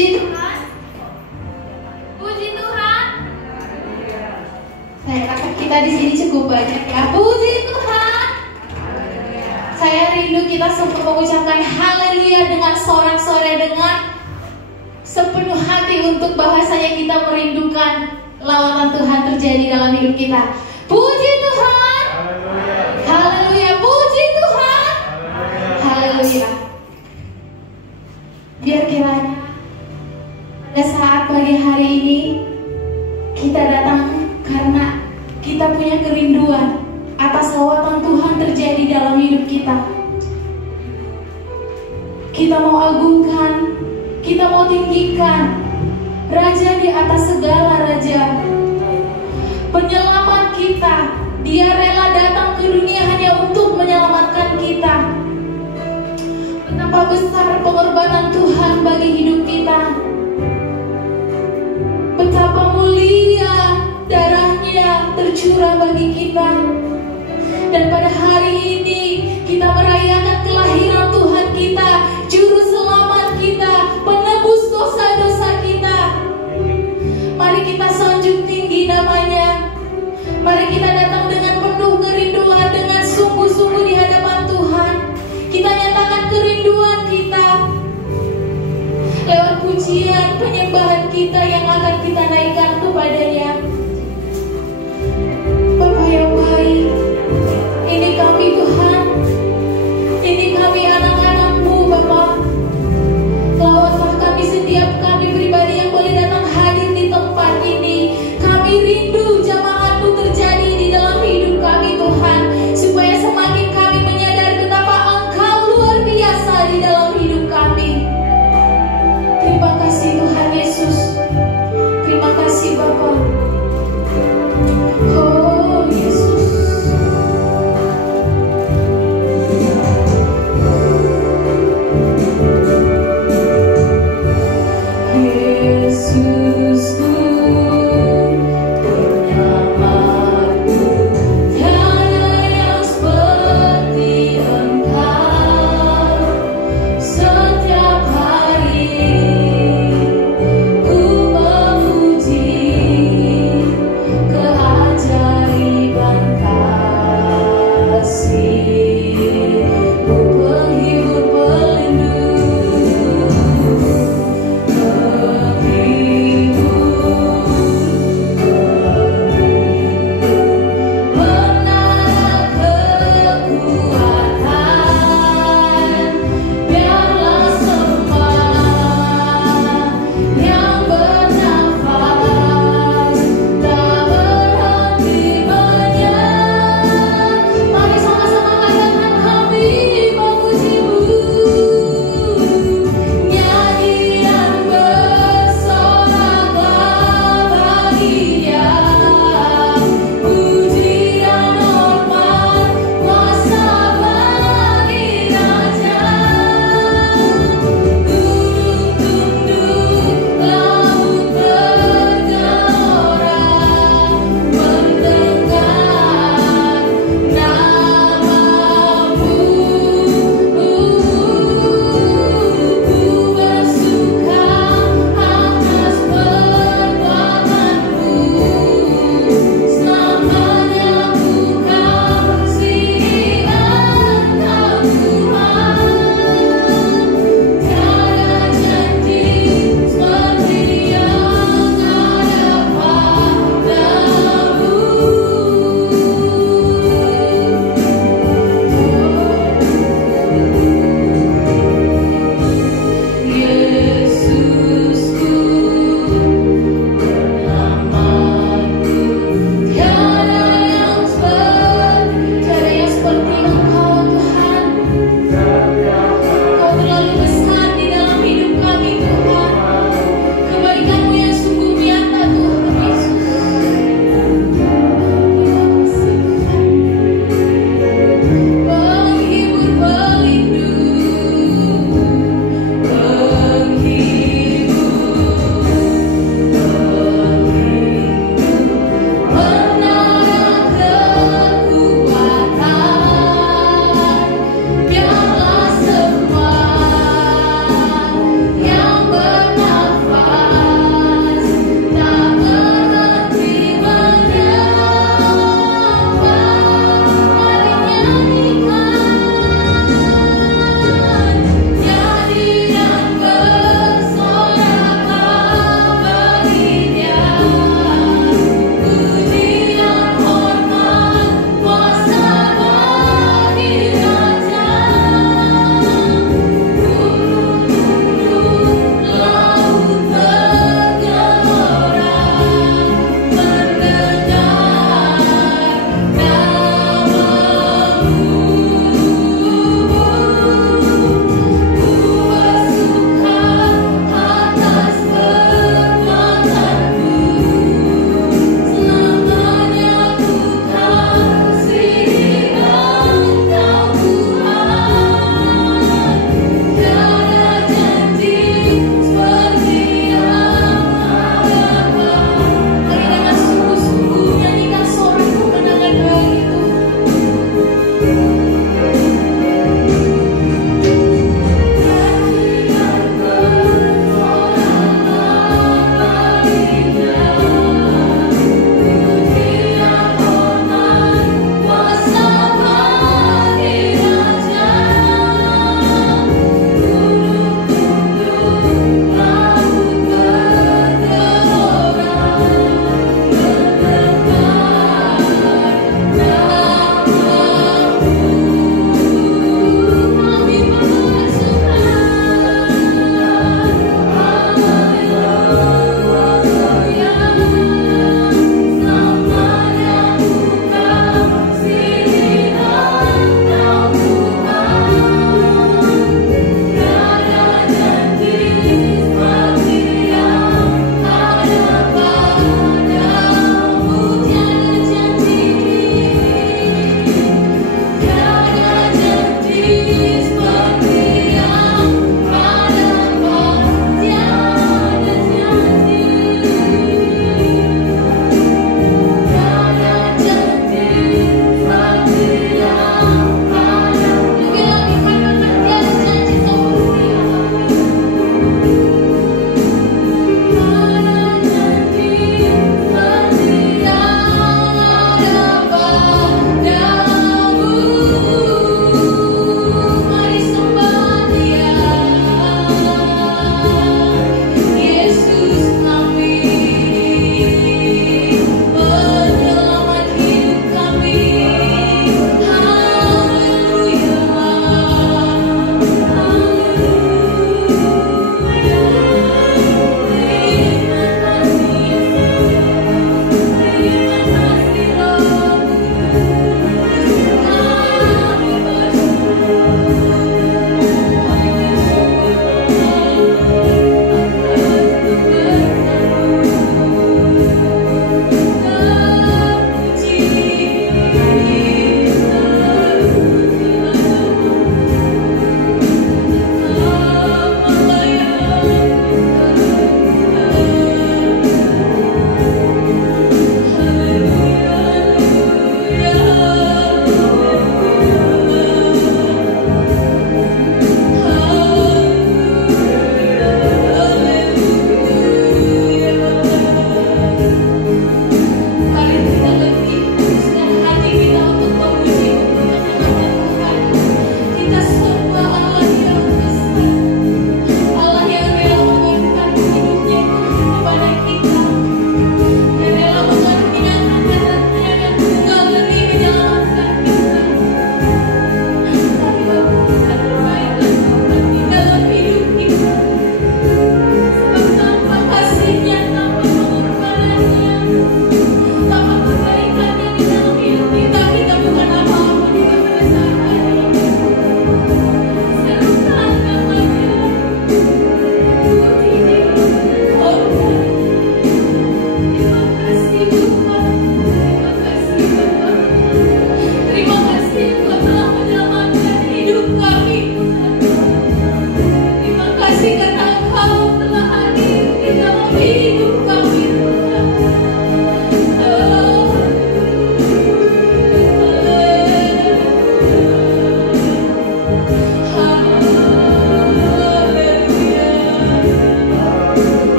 Puji Tuhan. Puji Tuhan. Saya kata kita di sini cukup banyak ya. Puji Tuhan. Saya rindu kita semua mengucapkan haleluya dengan sorak-sorai, dengan sepenuh hati untuk bahasanya kita merindukan lawatan Tuhan terjadi dalam hidup kita. Puji Tuhan. Haleluya. Puji Tuhan. Haleluya. Biar kiranya pada saat pagi hari ini kita datang karena kita punya kerinduan atas lawatan Tuhan terjadi dalam hidup kita. Kita mau agungkan, kita mau tinggikan Raja di atas segala raja, penyelamat kita. Dia rela datang ke dunia hanya untuk menyelamatkan kita. Betapa besar pengorbanan Tuhan bagi hidup kita. Betapa mulia darahnya tercurah bagi kita. Dan pada hari ini kita merayakan kelahiran Tuhan kita, Juru Selamat kita, penebus dosa-dosa kita. Mari kita sanjung tinggi namanya. Mari kita datang dengan penuh kerinduan, dengan sungguh-sungguh di hadapan Tuhan. Kita nyatakan kerinduan kita lewat pujian, penyembahan kita yang akan kita naikkan kepadanya. Bapa yang baik, ini kami Tuhan, ini kami anak-anak-Mu Bapa. Lawatlah kami, setiap kami pribadi yang boleh datang hadir di tempat ini. Kami rindu jamaat-Mu terjadi di dalam hidup kami Tuhan, supaya semakin kami menyadari betapa Engkau luar biasa di dalam hidup kami. Terima kasih Tuhan Yesus. Terima kasih Bapa. Oh Yesus. Yesusku, penyelamatku, tiada yang seperti Engkau. Setiap hari ku memuji keajaiban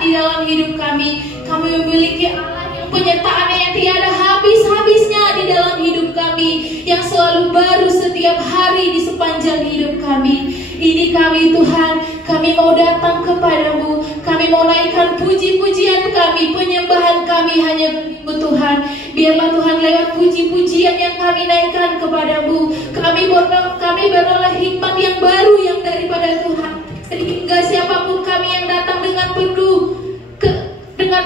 di dalam hidup kami. Kami memiliki Allah yang penyertaannya yang tiada habis-habisnya di dalam hidup kami, yang selalu baru setiap hari di sepanjang hidup kami. Ini kami Tuhan, kami mau datang kepadamu, kami mau naikkan puji-pujian kami, penyembahan kami hanya bagi-Mu Tuhan. Biarlah Tuhan lewat puji-pujian yang kami naikkan kepadamu, kami beroleh hikmat yang baru yang daripada Tuhan, sehingga siapapun kami yang datang dengan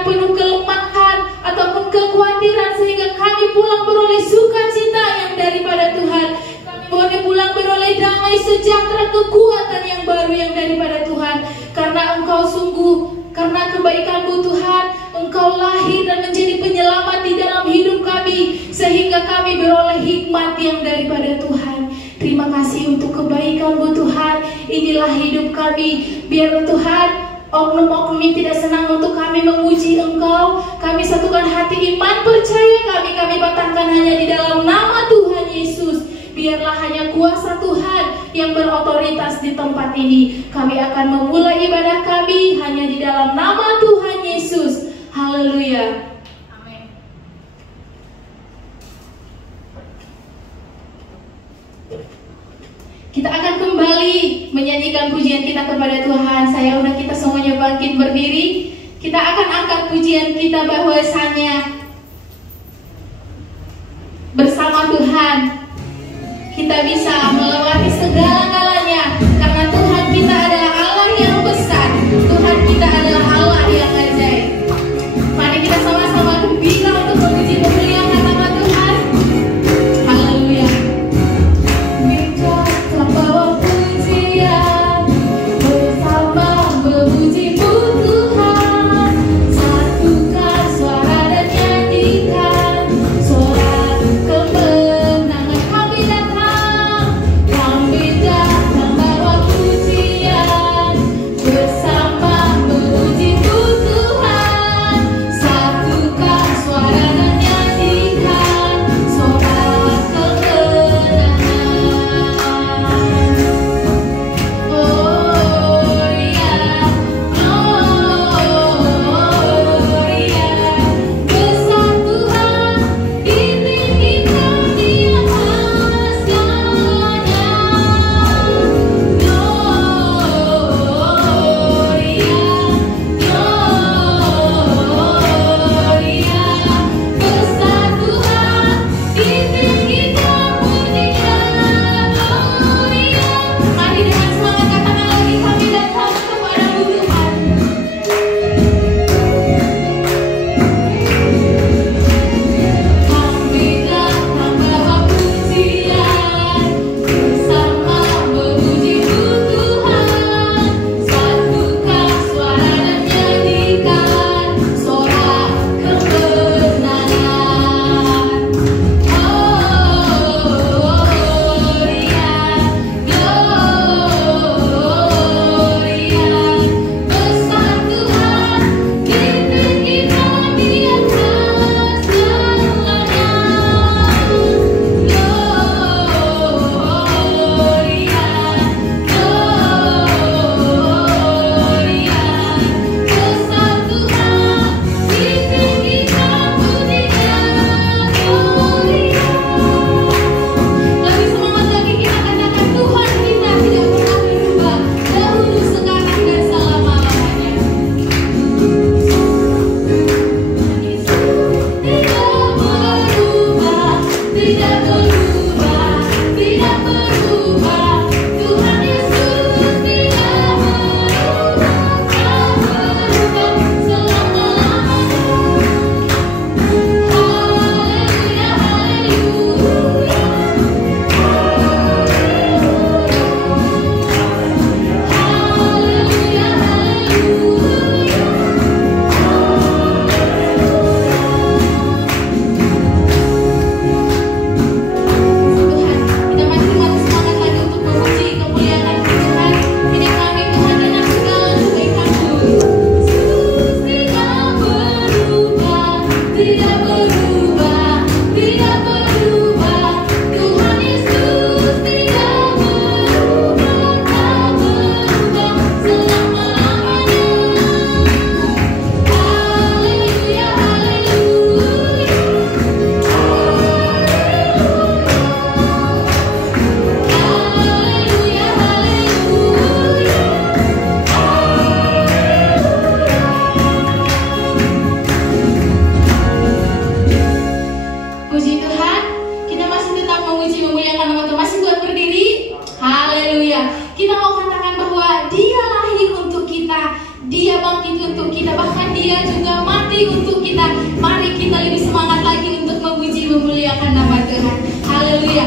penuh kelemahan ataupun kekhawatiran, sehingga kami pulang beroleh sukacita yang daripada Tuhan. Kami boleh pulang beroleh damai, sejahtera, kekuatan yang baru yang daripada Tuhan. Karena Engkau sungguh, karena kebaikan-Mu Tuhan, Engkau lahir dan menjadi penyelamat di dalam hidup kami, sehingga kami beroleh hikmat yang daripada Tuhan. Terima kasih untuk kebaikan-Mu Tuhan. Inilah hidup kami. Biar Tuhan, oknum-oknum yang tidak senang untuk kami memuji Engkau, kami satukan hati iman percaya kami batangkan hanya di dalam nama Tuhan Yesus. Biarlah hanya kuasa Tuhan yang berotoritas di tempat ini. Kami akan memulai ibadah kami hanya di dalam nama Tuhan Yesus. Haleluya. Amin. Kita akan kembali menyanyikan pujian kita kepada Tuhan. Saya undang kita semuanya bangkit berdiri. Kita akan angkat pujian kita bahwasanya bersama Tuhan kita bisa melewati segala-galanya, karena Tuhan kita adalah Allah yang besar. Tuhan kita adalah Allah yang ajaib. Mari kita sama-sama gembira untuk memuji memuliakan nama Tuhan. Haleluya. Kita membawa pujian bersama memuji-Mu Tuhan. Satukan suara dan nyanyikan suara kemenangan. Kami datang Kita mau katakan bahwa Dia lahir untuk kita, Dia bangkit untuk kita, bahkan Dia juga mati untuk kita. Mari kita lebih semangat lagi untuk memuji memuliakan nama Tuhan. Haleluya.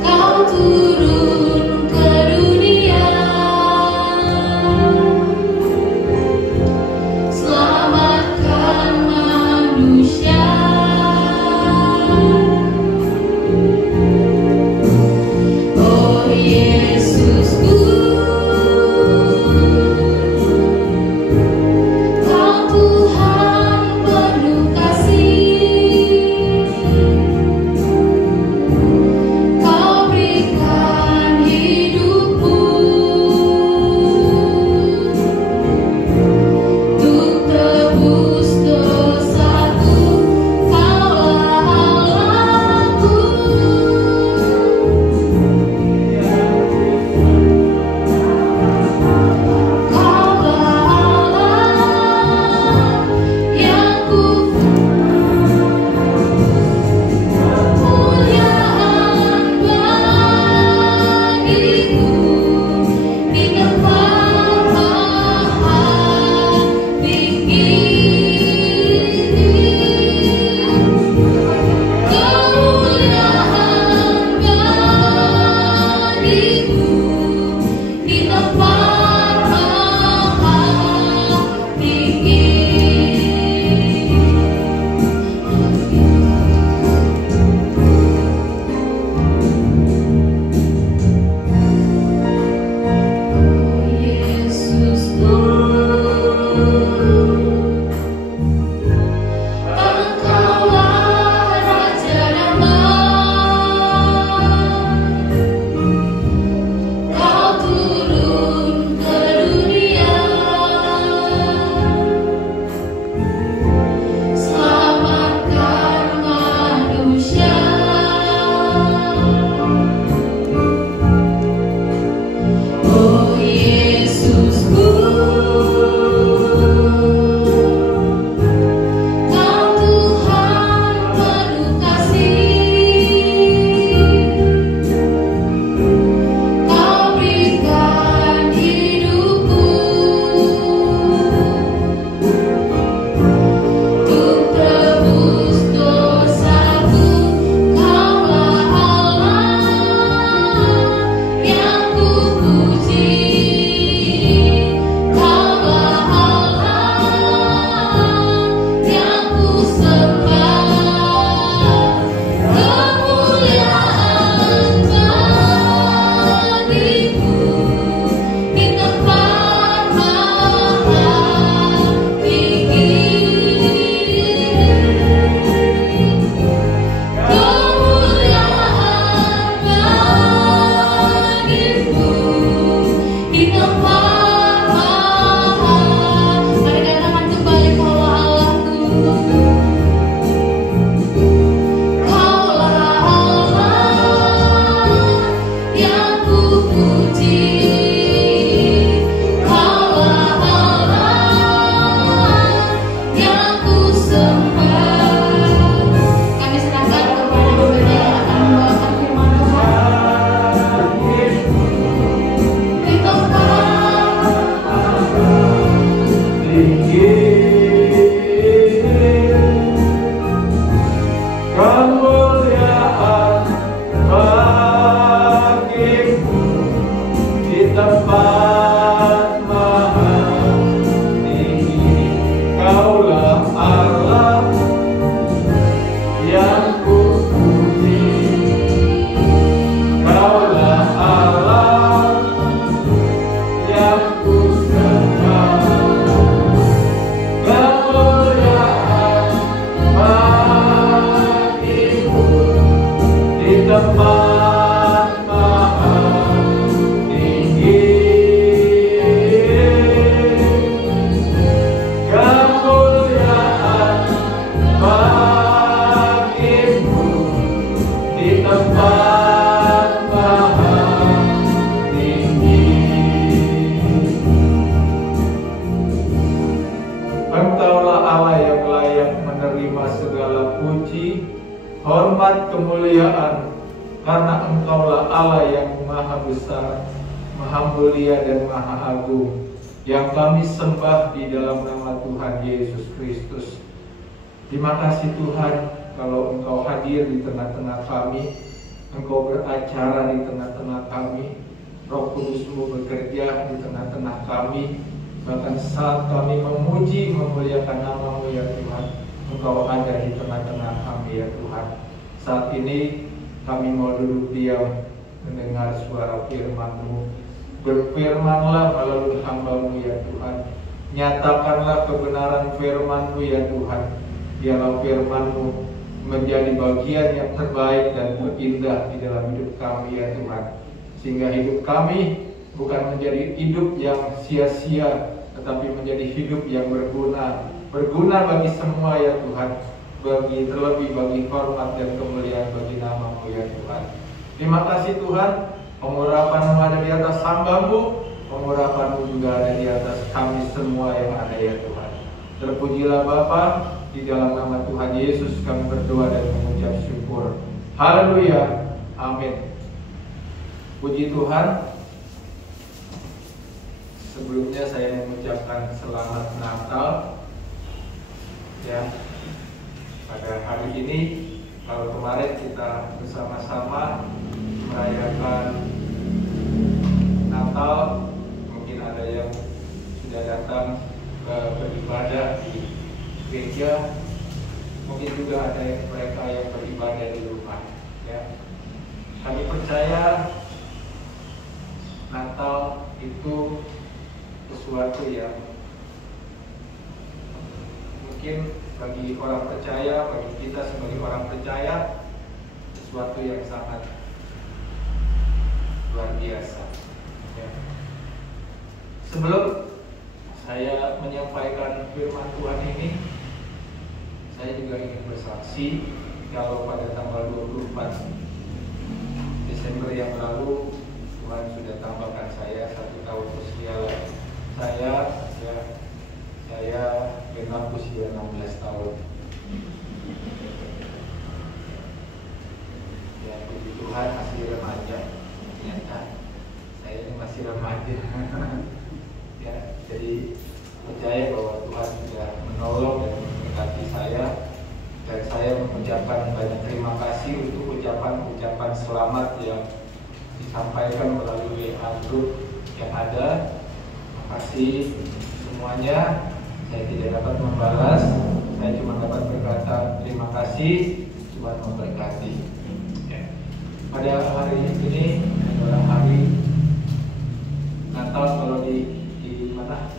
Kau turun ke dunia. hormat, kemuliaan, karena Engkaulah Allah yang maha besar, maha mulia dan maha agung, yang kami sembah di dalam nama Tuhan Yesus Kristus. Terima kasih Tuhan, kalau Engkau hadir di tengah-tengah kami, Engkau beracara di tengah-tengah kami, Roh Kudus-Mu bekerja di tengah-tengah kami. Bahkan saat kami memuji, memuliakan nama-Mu ya Tuhan, Engkau ada di tengah-tengah kami ya Tuhan. Saat ini kami mau duduk diam mendengar suara firman-Mu. Berfirmanlah melalui hamba-Mu ya Tuhan. Nyatakanlah kebenaran firman-Mu ya Tuhan. Biarlah firman-Mu menjadi bagian yang terbaik dan terindah di dalam hidup kami ya Tuhan. Sehingga hidup kami bukan menjadi hidup yang sia-sia, tetapi menjadi hidup yang berguna. Berguna bagi semua ya Tuhan. Terlebih bagi hormat dan kemuliaan bagi nama-Mu ya Tuhan. Terima kasih Tuhan. Pengurapan-Mu ada di atas hamba-Mu, pengurapan-Mu juga ada di atas kami semua yang ada ya Tuhan. Terpujilah Bapa, di dalam nama Tuhan Yesus kami berdoa dan mengucap syukur. Haleluya, amin. Puji Tuhan. Sebelumnya saya mengucapkan selamat Natal ya. Pada hari ini, kalau kemarin kita bersama-sama merayakan Natal, mungkin ada yang sudah datang beribadah di gereja, mungkin juga ada mereka yang beribadah di rumah ya. Kami percaya Natal itu sesuatu yang mungkin bagi orang percaya, bagi kita sebagai orang percaya, sesuatu yang sangat luar biasa ya. Sebelum saya menyampaikan firman Tuhan ini, saya juga ingin bersaksi kalau pada tanggal 24 Desember yang lalu Tuhan sudah tambahkan saya 1 tahun usia saya genap usia 16 tahun. Ya puji Tuhan, masih remaja. Ternyata saya ini masih remaja. Ya, jadi percaya bahwa Tuhan sudah menolong dan memberkati saya, dan saya mengucapkan banyak terima kasih untuk ucapan-ucapan selamat yang disampaikan melalui grup yang ada. Terima kasih semuanya. Saya tidak dapat membalas, saya cuma dapat berkata terima kasih, Tuhan memberkati ya. Pada hari ini adalah hari Natal. Kalau di mana?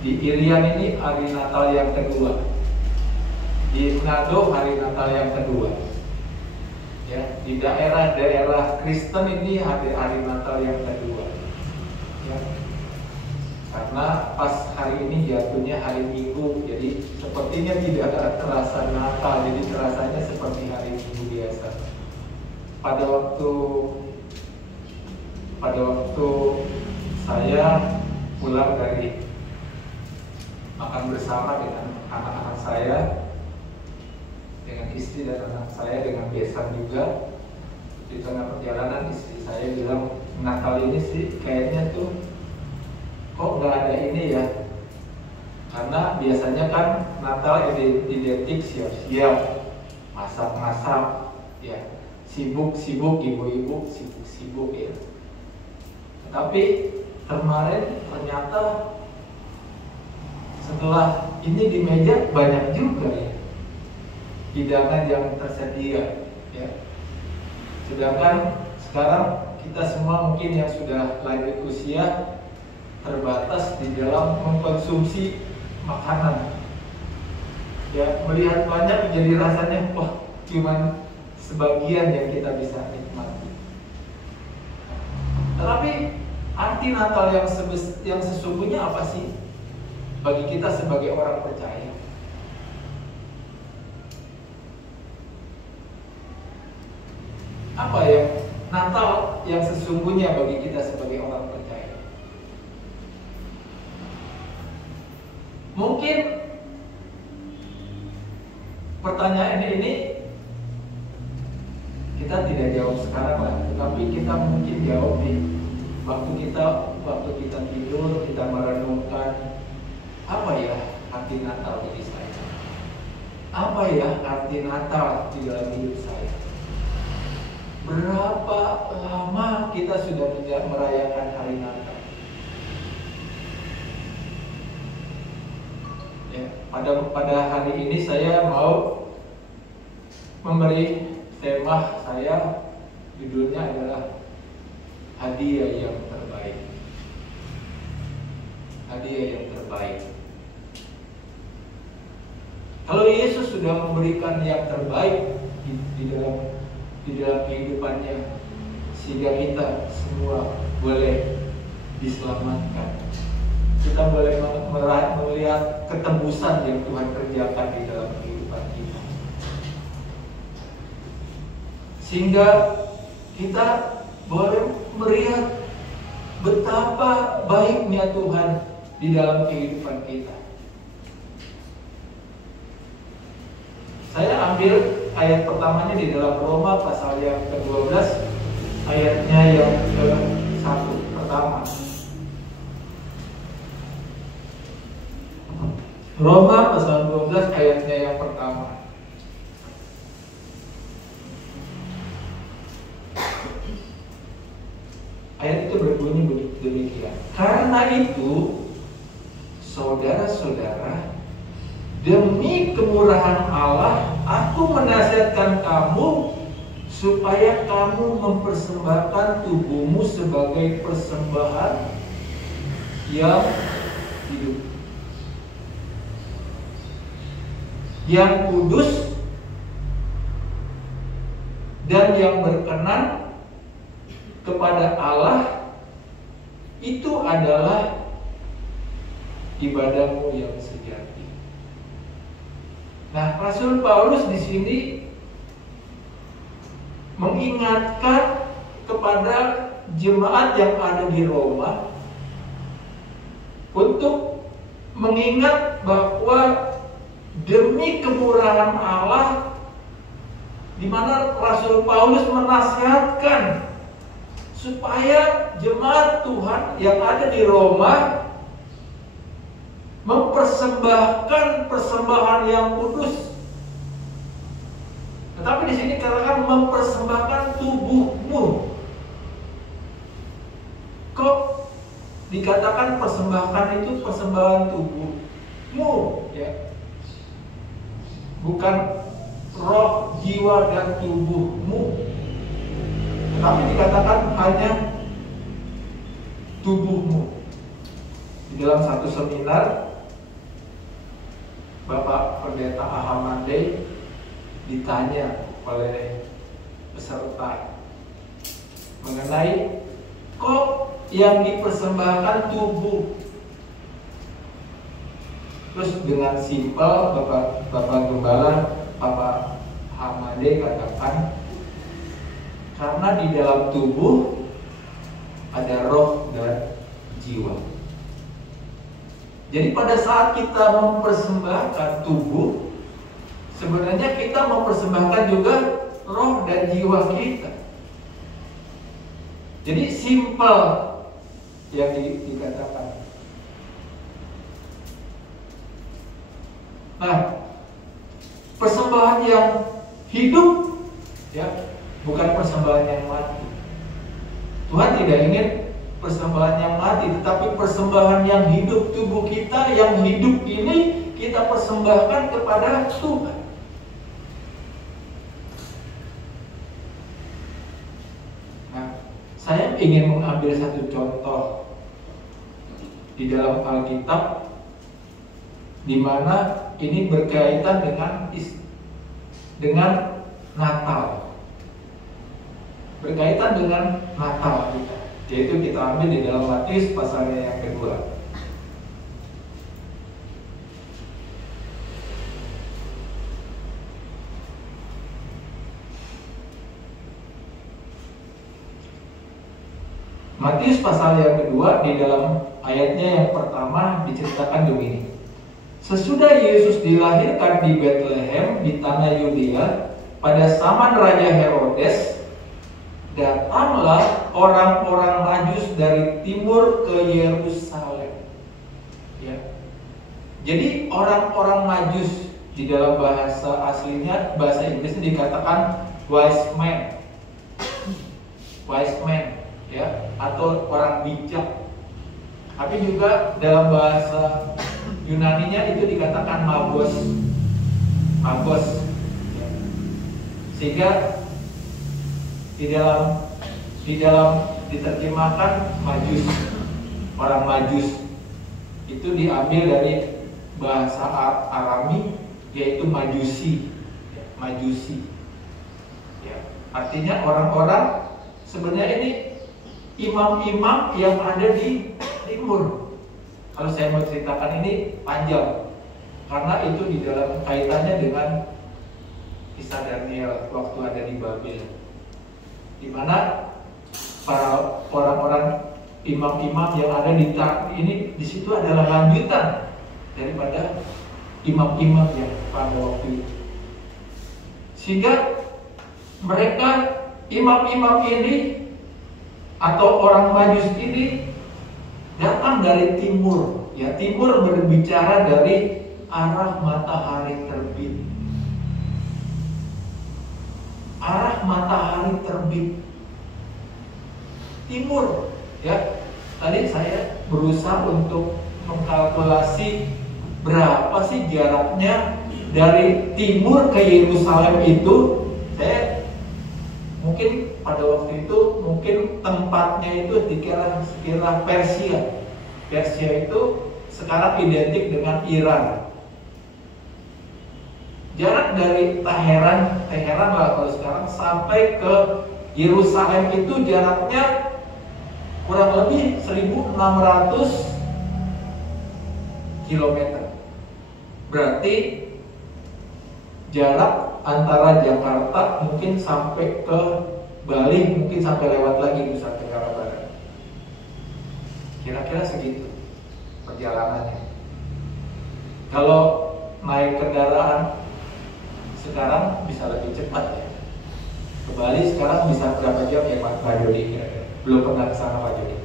Di Irian ini hari Natal yang kedua. Di Manado hari Natal yang kedua. Ya, di daerah-daerah Kristen ini hari Natal yang kedua. Ya. Karena pas hari ini jatuhnya hari Minggu, jadi sepertinya tidak ada terasa Natal, jadi terasanya seperti hari Minggu biasa. Pada waktu saya pulang dari makan bersama dengan anak-anak saya, dengan istri dan anak saya, dengan besan juga, di tengah perjalanan istri saya bilang, Natal ini sih kayaknya tuh kok nggak ada ini ya, karena biasanya kan Natal identik siap-siap, masak-masak, ya sibuk-sibuk, ibu-ibu sibuk-sibuk ya. Tapi kemarin ternyata setelah ini di meja banyak juga ya hidangan yang tersedia ya. Sedangkan sekarang kita semua mungkin yang sudah lanjut usia terbatas di dalam mengkonsumsi makanan ya, melihat banyak jadi rasanya wah cuman sebagian yang kita bisa nikmati. Tetapi arti Natal yang sesungguhnya apa sih bagi kita sebagai orang percaya? Apa yang Natal yang sesungguhnya bagi kita sebagai orang percaya? Mungkin pertanyaan ini kita mungkin jawab nih, waktu kita tidur, kita merenungkan, apa ya arti Natal bagi saya? Apa ya arti Natal di dalam hidup saya? Berapa lama kita sudah merayakan hari Natal? Ya, pada hari ini saya mau memberi tema saya, judulnya adalah hadiah yang terbaik. Hadiah yang terbaik. Kalau Yesus sudah memberikan yang terbaik di dalam kehidupannya, sehingga kita semua boleh diselamatkan. Kita boleh melihat ketembusan yang Tuhan kerjakan di dalam kehidupan kita. Sehingga kita boleh melihat betapa baiknya Tuhan di dalam kehidupan kita. Saya ambil ayat pertamanya di dalam Roma pasal yang ke-12, ayatnya yang ke-1 pertama. Roma pasal 12 ayatnya yang pertama. Ayat itu berbunyi demikian. Karena itu, saudara-saudara, demi kemurahan Allah, aku menasihatkan kamu supaya kamu mempersembahkan tubuhmu sebagai persembahan yang hidup, yang kudus dan yang berkenan kepada Allah. Itu adalah ibadahmu yang sejati. Nah, Rasul Paulus di sini mengingatkan kepada jemaat yang ada di Roma untuk mengingat bahwa demi kemurahan Allah, di mana Rasul Paulus menasihatkan supaya jemaat Tuhan yang ada di Roma mempersembahkan persembahan yang kudus. Tetapi di sini katakan mempersembahkan tubuhmu. Kok dikatakan persembahkan itu persembahan tubuhmu, ya? Bukan roh, jiwa, dan tubuhmu, tetapi dikatakan hanya tubuhmu. Di dalam satu seminar, Bapak Pendeta Ahamande ditanya oleh peserta mengenai kok yang dipersembahkan tubuh. Terus dengan simpel Bapak Gembala, Bapak Ahamande katakan, karena di dalam tubuh ada roh dan jiwa. Jadi pada saat kita mempersembahkan tubuh, sebenarnya kita mempersembahkan juga roh dan jiwa kita. Jadi simpel yang dikatakan. Nah, persembahan yang hidup, ya, bukan persembahan yang mati. Tuhan tidak ingin persembahan yang mati, tetapi persembahan yang hidup. Tubuh kita yang hidup ini kita persembahkan kepada Tuhan. Nah, saya ingin mengambil satu contoh di dalam Alkitab, di mana ini berkaitan dengan Natal. Berkaitan dengan Natal kita, yaitu kita ambil di dalam Matius pasalnya yang kedua. Matius pasal yang kedua, di dalam ayatnya yang pertama diceritakan begini. Sesudah Yesus dilahirkan di Bethlehem di tanah Yudea pada zaman Raja Herodes, datanglah orang-orang Majus dari timur ke Yerusalem. Ya. Jadi orang-orang Majus di dalam bahasa aslinya, bahasa Inggrisnya dikatakan wise man, ya, atau orang bijak. Tapi juga dalam bahasa Yunaninya itu dikatakan magos. Ya. Sehingga di dalam diterjemahkan Majus, orang Majus itu diambil dari bahasa Arami, yaitu Majusi. Ya, artinya orang-orang, sebenarnya ini imam-imam yang ada di timur. Kalau saya mau ceritakan ini panjang, karena itu di dalam kaitannya dengan kisah Daniel waktu ada di Babel, di mana para orang-orang imam-imam yang ada di situ adalah lanjutan daripada imam-imam yang pada waktu itu. Sehingga mereka, imam-imam ini atau orang Majus ini datang dari timur. Ya, timur berbicara dari arah matahari terbit. Arah matahari terbit. Timur, ya. Tadi saya berusaha untuk mengkalkulasi berapa sih jaraknya dari timur ke Yerusalem itu. Saya mungkin pada waktu itu tempatnya itu dikira Persia. Persia itu sekarang identik dengan Iran. Jarak dari Teheran lah kalau sekarang sampai ke Yerusalem itu jaraknya kurang lebih 1.600 km. Berarti jarak antara Jakarta mungkin sampai ke Bali, mungkin sampai lewat lagi Nusa Tenggara Barat. Kira-kira segitu perjalanannya. Kalau naik kendaraan sekarang bisa lebih cepat ya. Ke Bali sekarang bisa berapa jam ya Pak Jody? Belum pernah ke sana Pak Jody.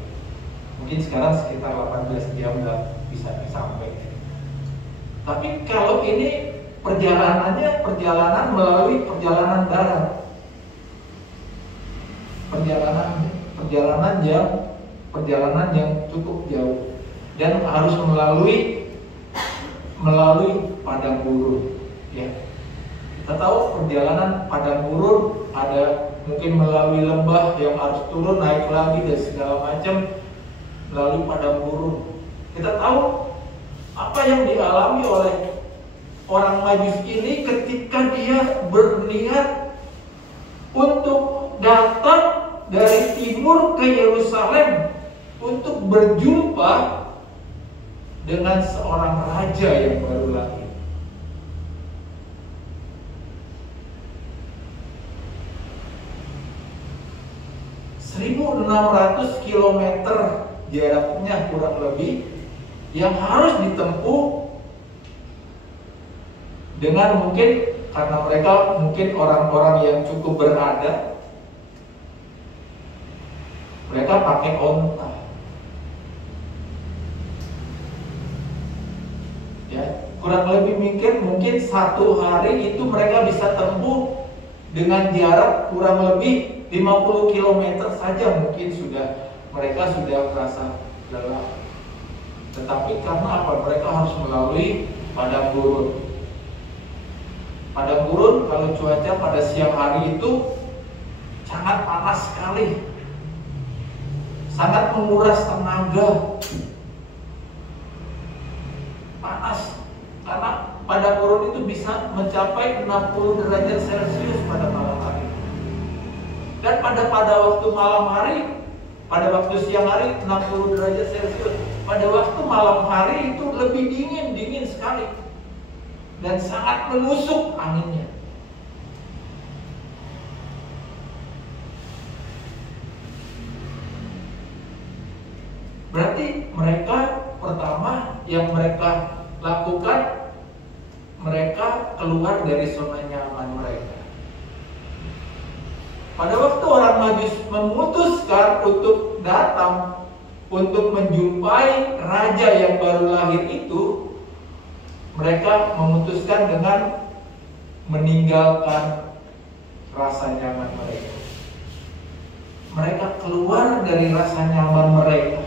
Mungkin sekarang sekitar 18 jam udah bisa sampai. Tapi kalau ini perjalanannya perjalanan melalui perjalanan darat. Perjalanan yang cukup jauh dan harus melalui padang gurun, ya. Kita tahu perjalanan padang gurun ada mungkin melalui lembah yang harus turun naik lagi dan segala macam melalui padang gurun. Kita tahu apa yang dialami oleh orang Majus ini ketika dia berniat untuk datang dari timur ke Yerusalem untuk berjumpa dengan seorang raja yang baru lahir. 1.600 km jaraknya kurang lebih yang harus ditempuh dengan mungkin karena mereka mungkin orang-orang yang cukup berada, mereka pakai onta. Ya, kurang lebih mungkin satu hari itu mereka bisa tempuh dengan jarak kurang lebih 50 km saja mungkin mereka sudah merasa lelah. Tetapi karena apa? Mereka harus melalui padang gurun. Padang gurun kalau cuaca pada siang hari itu sangat panas sekali, sangat menguras tenaga, panas karena padang gurun itu bisa mencapai 60 derajat Celcius pada malam hari. Dan pada waktu malam hari, pada waktu siang hari 60 derajat Celcius, pada waktu malam hari itu lebih dingin sekali dan sangat menusuk anginnya. Berarti mereka pertama yang mereka lakukan, mereka keluar dari zona nyaman mereka. Pada waktu orang Majus memutuskan untuk datang untuk menjumpai raja yang baru lahir itu, mereka memutuskan dengan meninggalkan rasa nyaman mereka. Mereka keluar dari rasa nyaman mereka,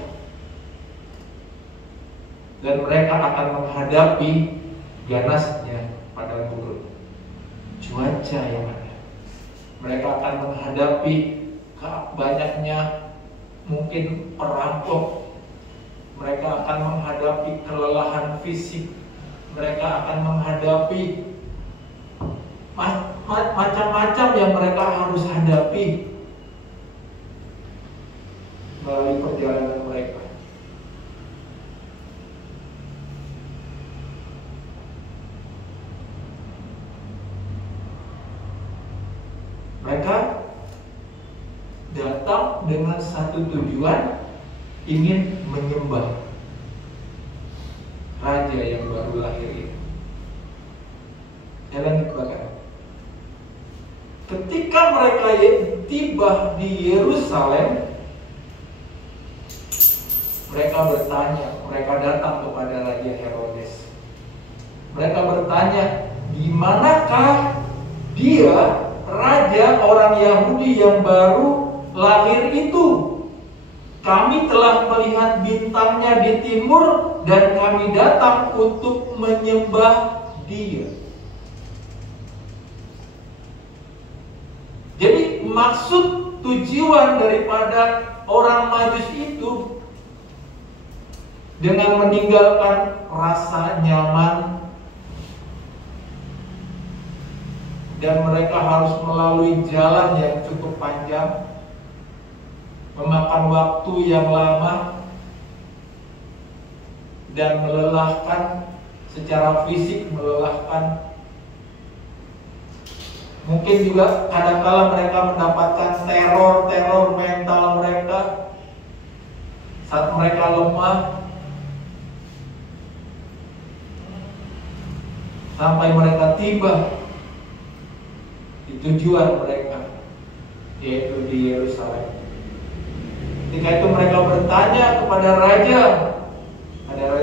dan mereka akan menghadapi ganasnya padang gurun, cuaca yang ada. Mereka akan menghadapi banyaknya mungkin perampok. Mereka akan menghadapi kelelahan fisik. Mereka akan menghadapi macam-macam yang mereka harus hadapi melalui perjalanan mereka. Mereka datang dengan satu tujuan, ingin menyembah raja yang baru lahir ini. Saya lanjutkan. Ketika mereka tiba di Yerusalem, mereka bertanya, mereka datang kepada Raja Herodes. Mereka bertanya, di manakah dia, raja orang Yahudi yang baru lahir itu? Kami telah melihat bintangnya di timur dan kami datang untuk menyembah dia. Jadi maksud tujuan daripada orang Majus itu dengan meninggalkan rasa nyaman, dan mereka harus melalui jalan yang cukup panjang, memakan waktu yang lama, dan melelahkan secara fisik, melelahkan. Mungkin juga kadang-kala mereka mendapatkan teror mental mereka saat mereka lemah, sampai mereka tiba di tujuan mereka, yaitu di Yerusalem. Ketika itu mereka bertanya kepada raja,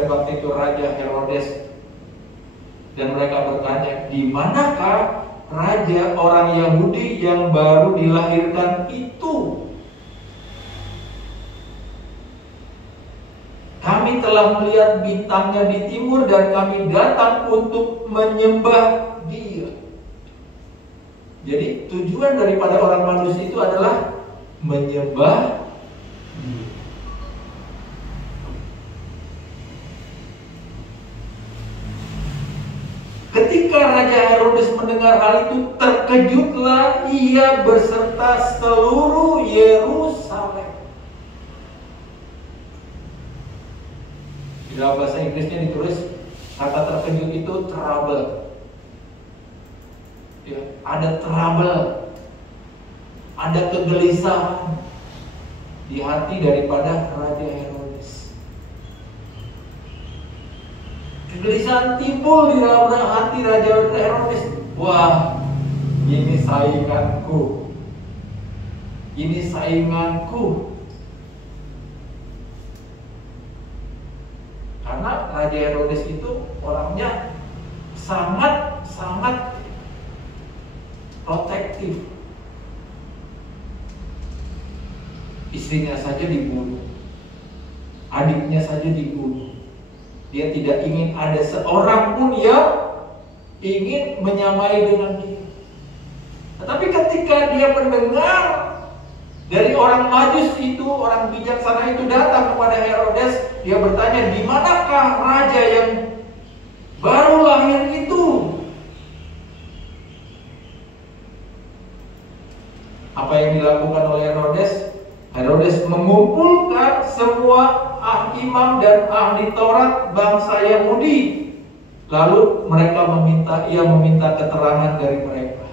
waktu itu Raja Herodes, dan mereka bertanya, di manakah raja orang Yahudi yang baru dilahirkan itu? Kami telah melihat bintangnya di timur dan kami datang untuk menyembah dia. Jadi tujuan daripada orang manusia itu adalah menyembah dia. Ketika Raja Herodes mendengar hal itu, terkejutlah ia beserta seluruh Yerusalem. Di dalam bahasa Inggrisnya ditulis kata terkejut itu trouble. Ya, ada trouble, ada kegelisahan di hati daripada Raja Herodes. Kegelisahan timbul di dalam hati Raja Herodes. Wah, ini sainganku. Ini sainganku. Karena Raja Herodes itu orangnya sangat protektif. Istrinya saja dibunuh, adiknya saja dibunuh. Dia tidak ingin ada seorang pun yang ingin menyamai dengan dia. Tetapi ketika dia mendengar dari orang Majus itu, orang bijaksana itu datang kepada Herodes, dia bertanya, di manakah raja yang baru lahir itu? Apa yang dilakukan oleh Herodes? Herodes mengumpulkan semua imam dan ahli Taurat bangsa Yahudi. Lalu ia meminta keterangan dari mereka.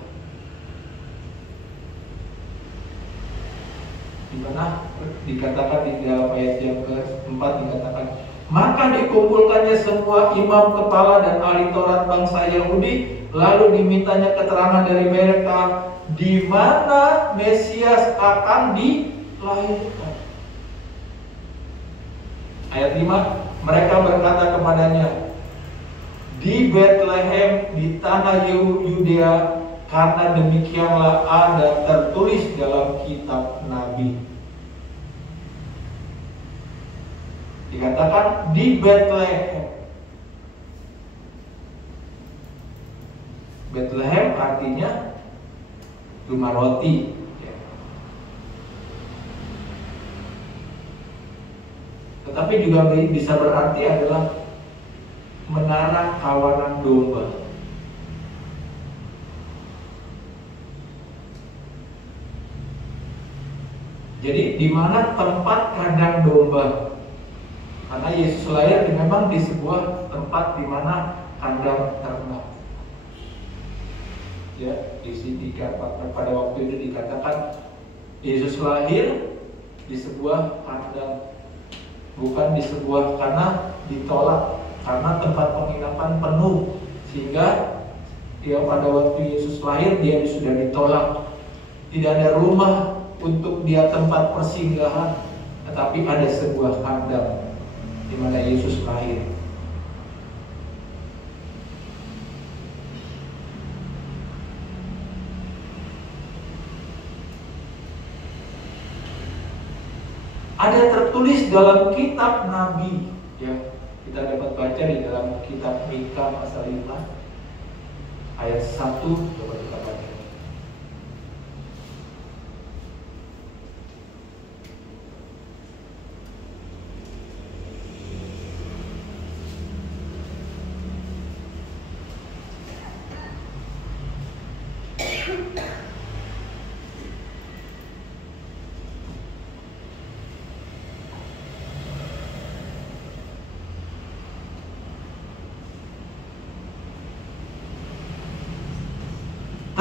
Di mana dikatakan di dalam ayat yang ke-4 dikatakan, Maka dikumpulkannya semua imam kepala dan ahli Taurat bangsa Yahudi, lalu dimintanya keterangan dari mereka di mana Mesias akan dilahirkan. Ayat 5, mereka berkata kepadanya, di Bethlehem di tanah Yudea, karena demikianlah ada tertulis dalam kitab Nabi. Dikatakan di Bethlehem. Bethlehem artinya rumah roti. Tetapi juga bisa berarti adalah menara kawanan domba. Jadi di mana tempat kandang domba? Karena Yesus lahir memang di sebuah tempat di mana kandang ternak. Ya, di sini pada waktu itu dikatakan Yesus lahir di sebuah kandang, bukan di sebuah, karena ditolak karena tempat penginapan penuh, sehingga dia pada waktu Yesus lahir dia sudah ditolak. Tidak ada rumah untuk dia tempat persinggahan, tetapi ada sebuah kandang di mana Yesus lahir. Ada tertulis dalam kitab Nabi, ya, kita dapat baca di dalam kitab Mika pasal 5 ayat 1, coba kita baca.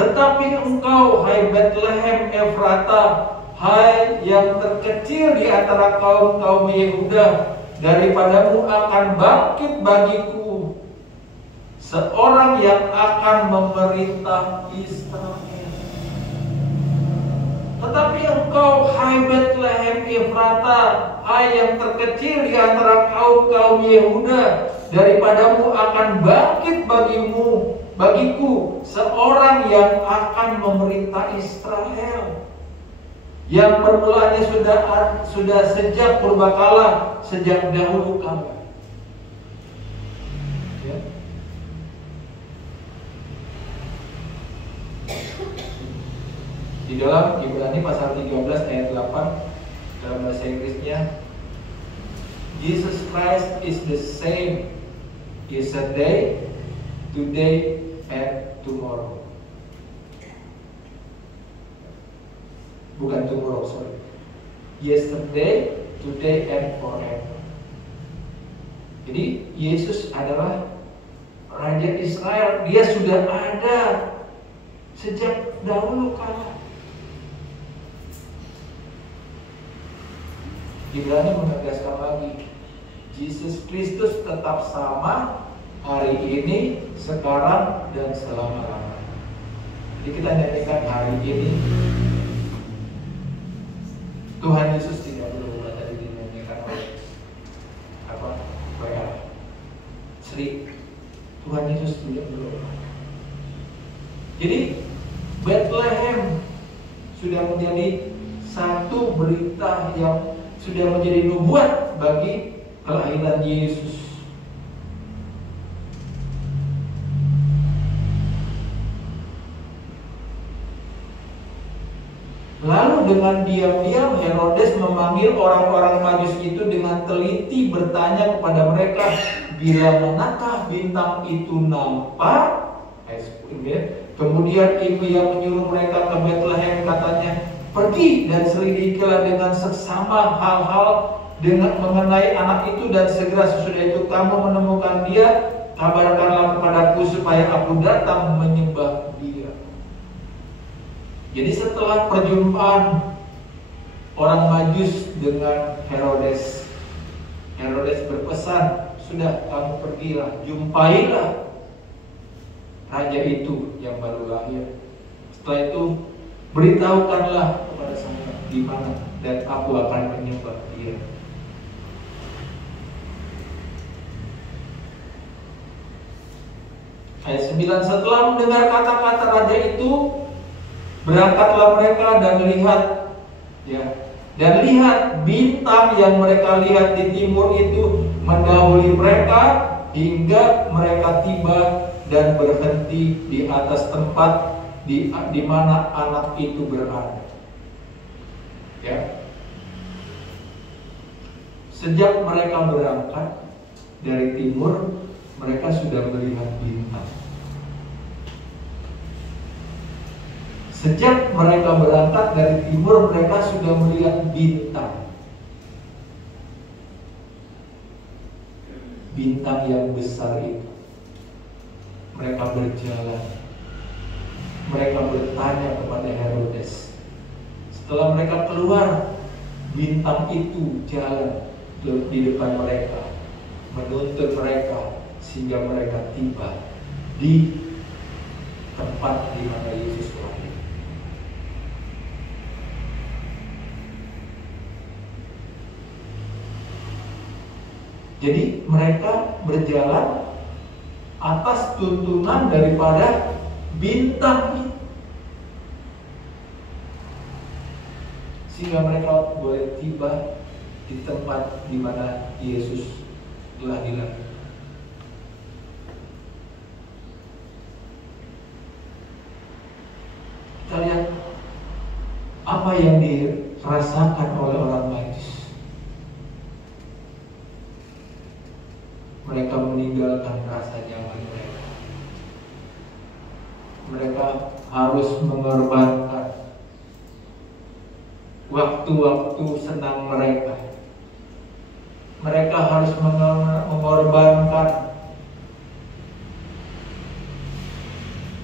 Tetapi engkau, hai Bethlehem Efrata, hai yang terkecil di antara kaum-kaum Yehuda, daripadamu akan bangkit bagiku seorang yang akan memerintah Israel. Tetapi engkau, hai Bethlehem Efrata, hai yang terkecil di antara kaum-kaum Yehuda, daripadamu akan bangkit bagiku seorang yang akan memerintah Israel, yang permulaannya sudah sejak purbakala, sejak dahulu kala. Ya. Di dalam Ibrani pasal 13 ayat 8 dalam bahasa Inggrisnya, Jesus Christ is the same yesterday, today, and tomorrow. Bukan tomorrow, sorry. Yesterday, today, and forever. Jadi Yesus adalah Raja Israel. Dia sudah ada sejak dahulu kala. Ibrani menegaskan lagi, Yesus Kristus tetap sama hari ini, sekarang, dan selama-lamanya. Jadi kita nyanyikan hari ini. Tuhan Yesus tidak berubah, tadi dinyanyikan oleh WL Sri. Tuhan Yesus tidak berubah. Jadi Bethlehem sudah menjadi satu berita yang sudah menjadi nubuat bagi kelahiran Yesus. Lalu dengan diam-diam Herodes memanggil orang-orang Majus itu dengan teliti bertanya kepada mereka, bila manakah bintang itu nampak? Kemudian ibu yang menyuruh mereka ke Bethlehem katanya, pergi dan selidikilah dengan seksama hal-hal mengenai anak itu, dan segera sesudah itu kamu menemukan dia, kabarkanlah kepadaku supaya aku datang menyembah dia. Jadi setelah perjumpaan orang Majus dengan Herodes, Herodes berpesan, sudah kamu pergilah, jumpailah raja itu yang baru lahir. Setelah itu beritahukanlah kepada saya di mana, dan aku akan menyembah dia. Ayat 9, setelah mendengar kata-kata raja itu, berangkatlah mereka dan lihat, dan lihat bintang yang mereka lihat di timur itu mendahului mereka hingga mereka tiba dan berhenti di atas tempat di mana anak itu berada. Sejak mereka berangkat dari timur, mereka sudah melihat bintang. Sejak mereka berangkat dari timur, mereka sudah melihat bintang. Bintang yang besar itu. Mereka berjalan. Mereka bertanya kepada Herodes. Setelah mereka keluar, bintang itu jalan di depan mereka, menuntun mereka sehingga mereka tiba di tempat di mana Yesus lahir. Jadi mereka berjalan atas tuntunan daripada bintang itu, sehingga mereka boleh tiba di tempat di mana Yesus telah dilahirkan. Kita lihat apa yang dirasakan oleh orang Majus. Mereka meninggalkan rasa nyaman mereka. Mereka harus mengorbankan waktu-waktu senang mereka. Mereka harus mengorbankan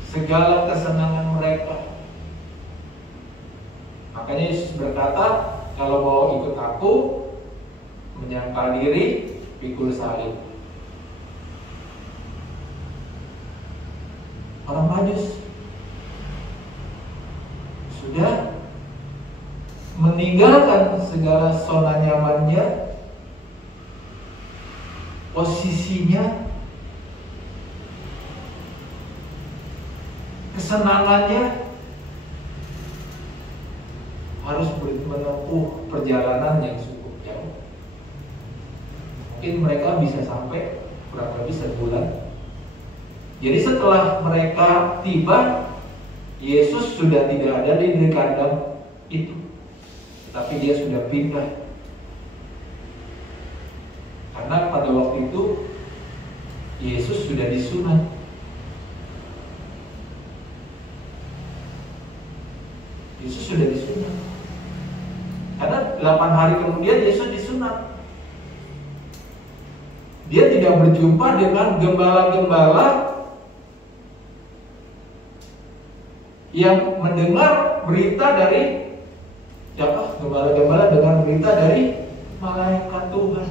segala kesenangan mereka. Makanya Yesus berkata, kalau mau ikut aku, menyangkal diri, pikul salib. Orang Majus sudah meninggalkan segala zona nyamannya, posisinya, kesenangannya, harus menempuh perjalanan yang cukup jauh. Mungkin mereka bisa sampai kurang lebih sebulan. Jadi setelah mereka tiba, Yesus sudah tidak ada di kandang itu, tapi dia sudah pindah. Karena pada waktu itu Yesus sudah disunat. Yesus sudah disunat. Karena 8 hari kemudian Yesus disunat. Dia tidak berjumpa dengan gembala-gembala yang mendengar berita dari siapa? Gembala-gembala dengar berita dari malaikat Tuhan.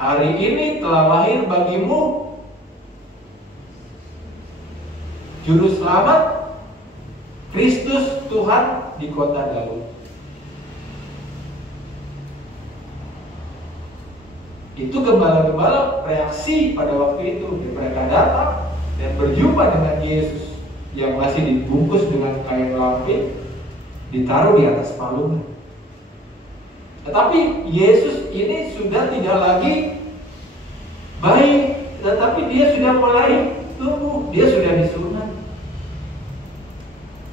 Hari ini telah lahir bagimu Juru Selamat, Kristus Tuhan di kota Daud. Itu gembala-gembala reaksi pada waktu itu. Mereka datang dan berjumpa dengan Yesus yang masih dibungkus dengan kain lampin, ditaruh di atas palungan. Tetapi Yesus ini sudah tidak lagi bayi, tetapi dia sudah mulai tumbuh, dia sudah disunat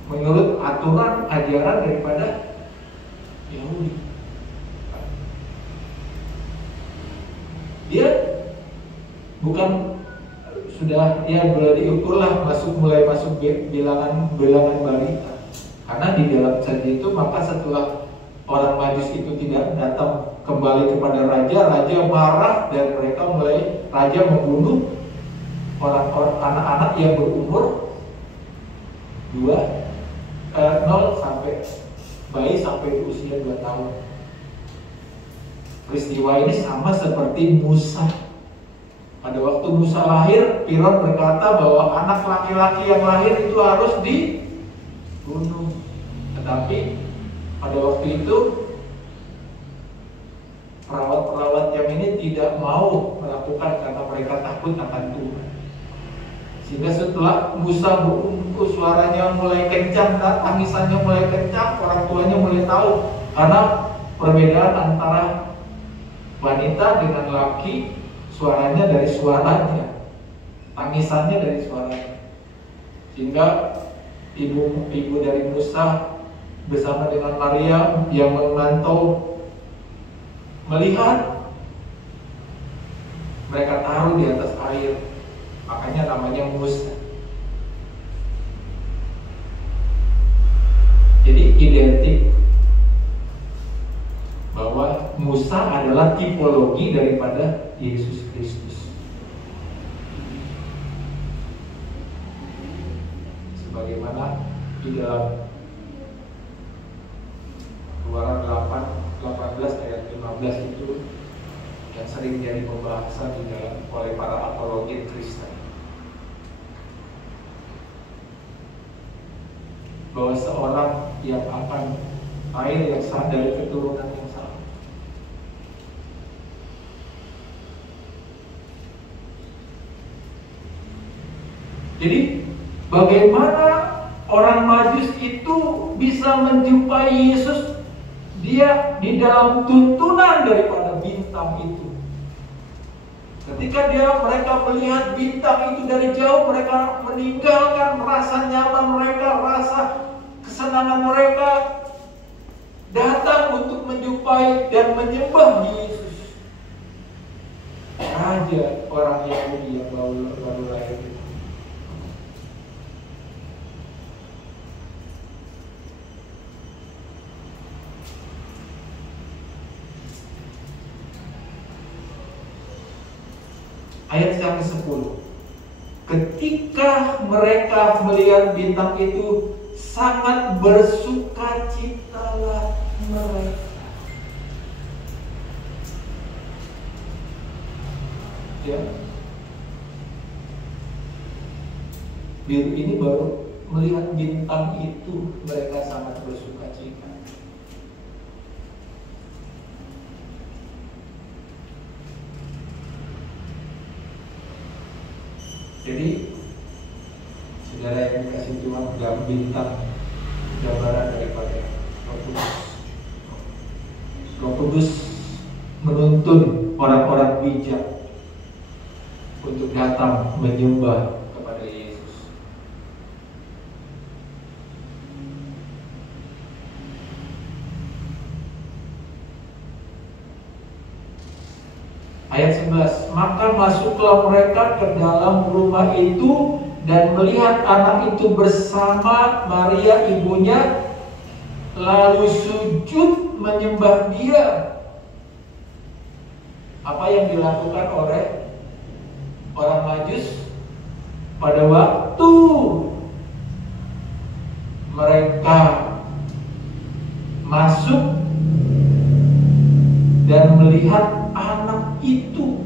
menurut aturan ajaran daripada Yahudi. Dia bukan sudah boleh diukurlah mulai masuk bilangan balita. Karena di dalam janji itu, maka setelah orang Majus itu tidak datang kembali kepada raja marah dan raja membunuh orang-orang anak-anak yang berumur 0 sampai bayi sampai usia 2 tahun. Peristiwa ini sama seperti Musa. Pada waktu Musa lahir, Firaun berkata bahwa anak laki-laki yang lahir itu harus dibunuh. Tetapi pada waktu itu perawat-perawat yang ini tidak mau melakukan karena mereka takut akan Tuhan. Sehingga setelah Musa suaranya mulai kencang dan tangisannya mulai kencang, orang tuanya mulai tahu. Karena perbedaan antara wanita dengan laki, suaranya dari suaranya, tangisannya dari suaranya. Sehingga ibu dari Musa bersama dengan Maria yang memantau melihat, mereka taruh di atas air, makanya namanya Musa. Jadi identik bahwa Musa adalah tipologi daripada Yesus Kristus. Sebagaimana di dalam Keluaran 18 ayat 15 itu yang sering jadi pembahasan di dalam oleh para apologet Kristen, bahwa seorang yang akan air yang sah dari keturunan yang sama. Jadi bagaimana orang Majus itu bisa menjumpai Yesus? Dia di dalam tuntunan daripada bintang itu. Ketika mereka melihat bintang itu dari jauh, mereka meninggalkan rasa nyaman mereka, rasa kesenangan mereka, datang untuk menjumpai dan menyembah Yesus, Raja orang Yahudi yang baru lahir. Ayat yang ke-10. Ketika mereka melihat bintang itu, sangat bersukacitalah mereka. Ya. Biru ini baru melihat bintang itu, mereka sangat bersukacita. Jadi, saudara yang dikasih Tuhan, dalam bintang gambaran daripada Roh Kudus. Roh Kudus menuntun orang-orang bijak untuk datang menyembah kepada Yesus. Ayat 11, maka masuklah mereka ke dalam rumah itu dan melihat anak itu bersama Maria ibunya, lalu sujud menyembah dia. Apa yang dilakukan oleh orang Majus pada waktu mereka masuk dan melihat anak itu,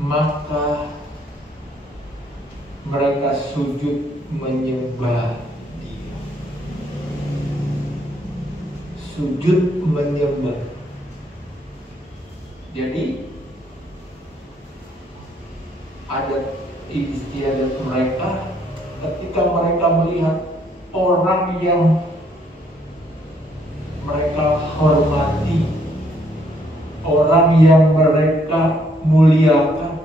maka mereka sujud menyembah dia. Sujud menyembah. Jadi adat istiadat mereka ketika mereka melihat orang yang mereka hormati, orang yang mereka muliakan,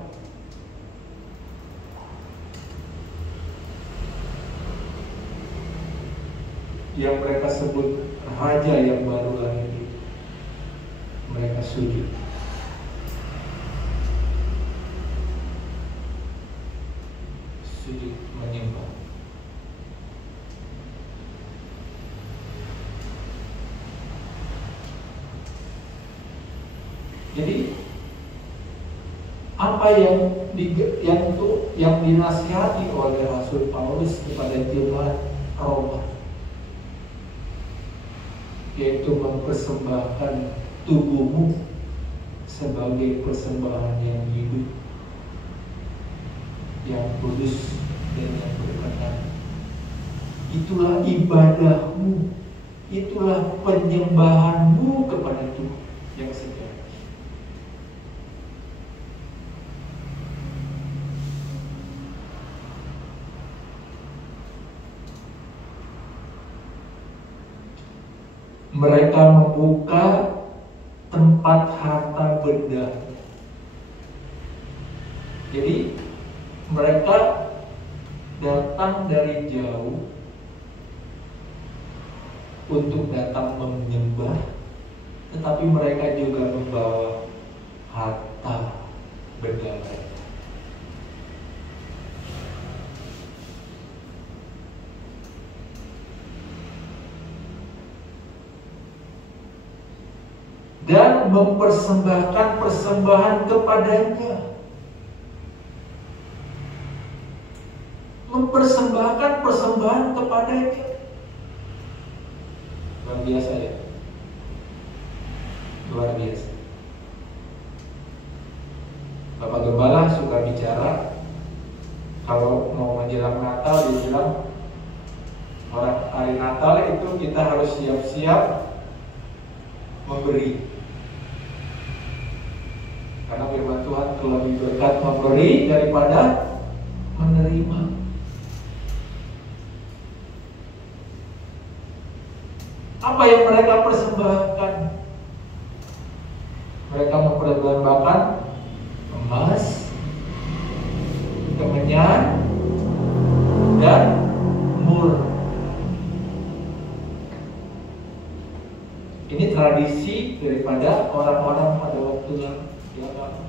yang mereka sebut raja yang baru lahir, mereka sujud. Sujud menyembah. Jadi apa yang yang dinasihati oleh Rasul Paulus kepada jemaat Roma, yaitu mempersembahkan tubuhmu sebagai persembahan yang hidup, yang kudus dan yang berkenan. Itulah ibadahmu, itulah penyembahanmu kepada Tuhan yang sejati. Mereka membuka tempat harta benda. Jadi mereka datang dari jauh untuk datang menyembah, tetapi mereka juga membawa harta benda mereka. Dan mempersembahkan persembahan kepadanya. Mempersembahkan persembahan kepadanya. Luar biasa ya. Luar biasa. Bapak Gembala suka bicara, kalau mau menjelang Natal, dia bilang orang hari Natal itu kita harus siap-siap memberi. Karena firman Tuhan lebih berkat memberi daripada menerima. Apa yang mereka persembahkan? Mereka mempersembahkan emas, kemenyan, dan mur. Ini tradisi daripada orang-orang pada waktu yang lalu.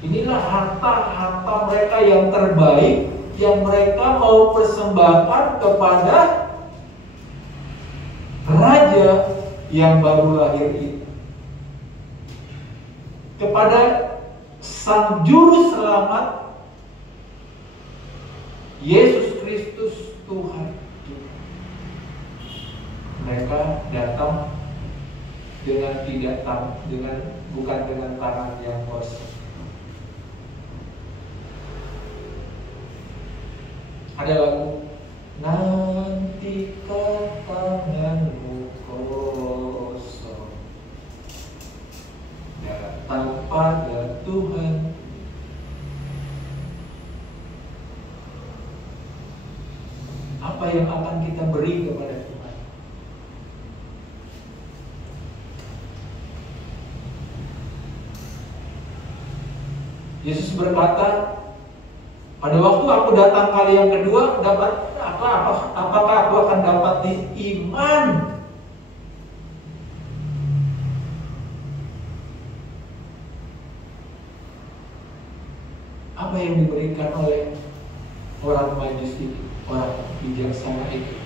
Inilah harta-harta mereka yang terbaik yang mereka mau persembahkan kepada raja yang baru lahir itu, kepada Sang Juru Selamat Yesus Kristus Tuhan. Mereka datang bukan dengan tangan yang kosong. Ada lagu, nantikan tanganmu kosong, datang pada Tuhan. Apa yang akan kita beri kepada Tuhan? Yesus berkata, pada waktu aku datang kali yang kedua, apakah aku akan dapat iman? Apa yang diberikan oleh orang Majus itu, orang bijaksana itu?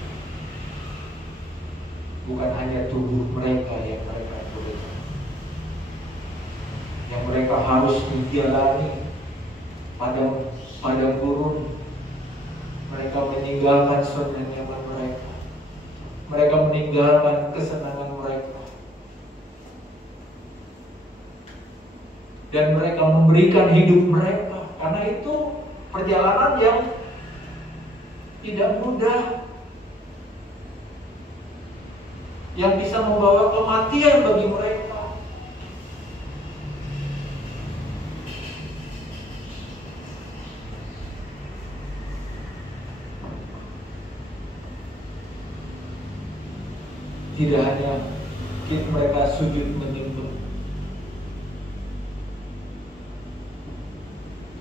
Bukan hanya tubuh mereka yang mereka berikan, yang mereka harus menjalani padang gurun. Mereka meninggalkan zona nyaman mereka. Mereka meninggalkan kesenangan mereka. Dan mereka memberikan hidup mereka. Karena itu perjalanan yang tidak mudah, yang bisa membawa kematian bagi mereka. Tidak hanya mereka sujud menyembah,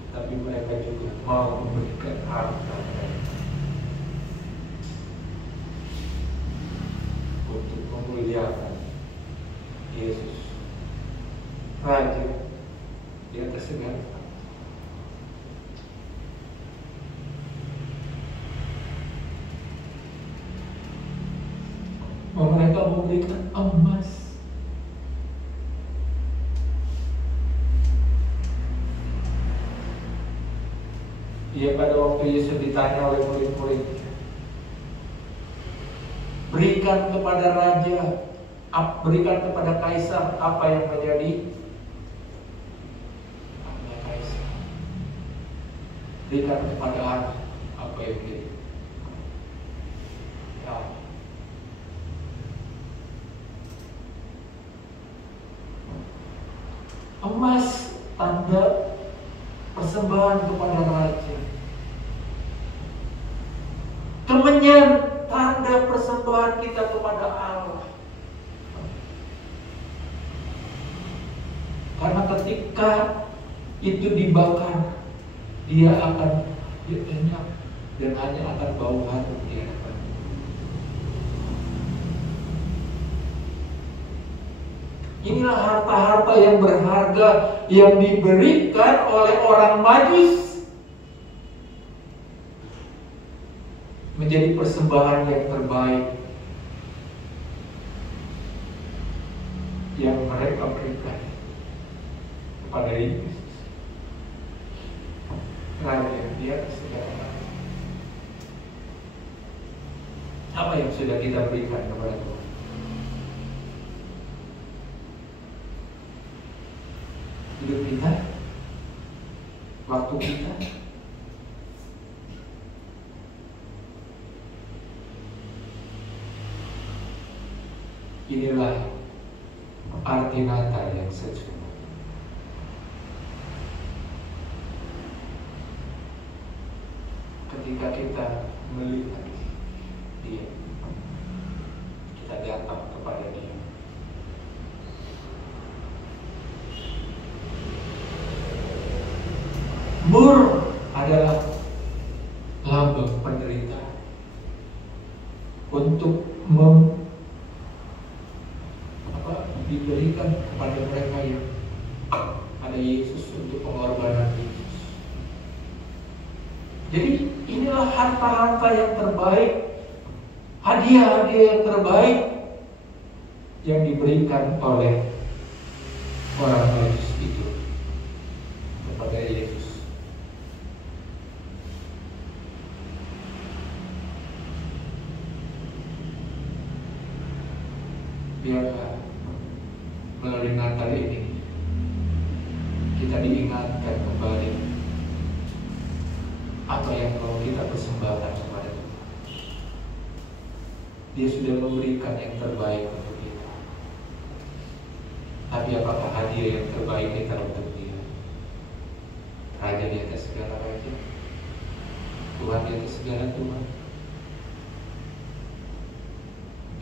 tapi mereka juga mau memberikan harta untuk memuliakan Yesus, Raja di atas segala. Mereka memberikan emas. Dia pada waktu Yesus ditanya oleh murid-muridnya, berikan kepada raja, berikan kepada kaisar apa yang menjadi haknya kaisar. Berikan kepada anak apa yang menjadi Allah. Emas tanda persembahan kepada raja. Kemenyan tanda persembahan kita kepada Allah. Karena ketika itu dibakar, dia akan lenyap dan hanya akan bau harum di hadapan. Inilah harta-harta yang berharga yang diberikan oleh orang Majus menjadi persembahan yang terbaik yang mereka berikan kepada Yesus, Raja yang di atas segala. Apa yang sudah kita berikan kepada Tuhan? Hidup kita, waktu kita, inilah arti Natal yang sesungguhnya. Ketika kita melihat Dia, kita datang kepada Dia. Mur adalah lambang penderitaan untuk diberikan kepada mereka yang ada Yesus, untuk pengorbanan Yesus. Jadi inilah harta-harta yang terbaik, hadiah-hadiah yang terbaik yang diberikan oleh orang Majus itu kepada Yesus. Biarlah melalui Natal ini kita diingatkan kembali apa yang perlu kita persembahkan kepada Tuhan. Dia sudah memberikan yang terbaik untuk kita. Tapi apakah hadiah yang terbaik kita untuk Dia? Raja di atas segala raja, Tuhan di atas segala Tuhan.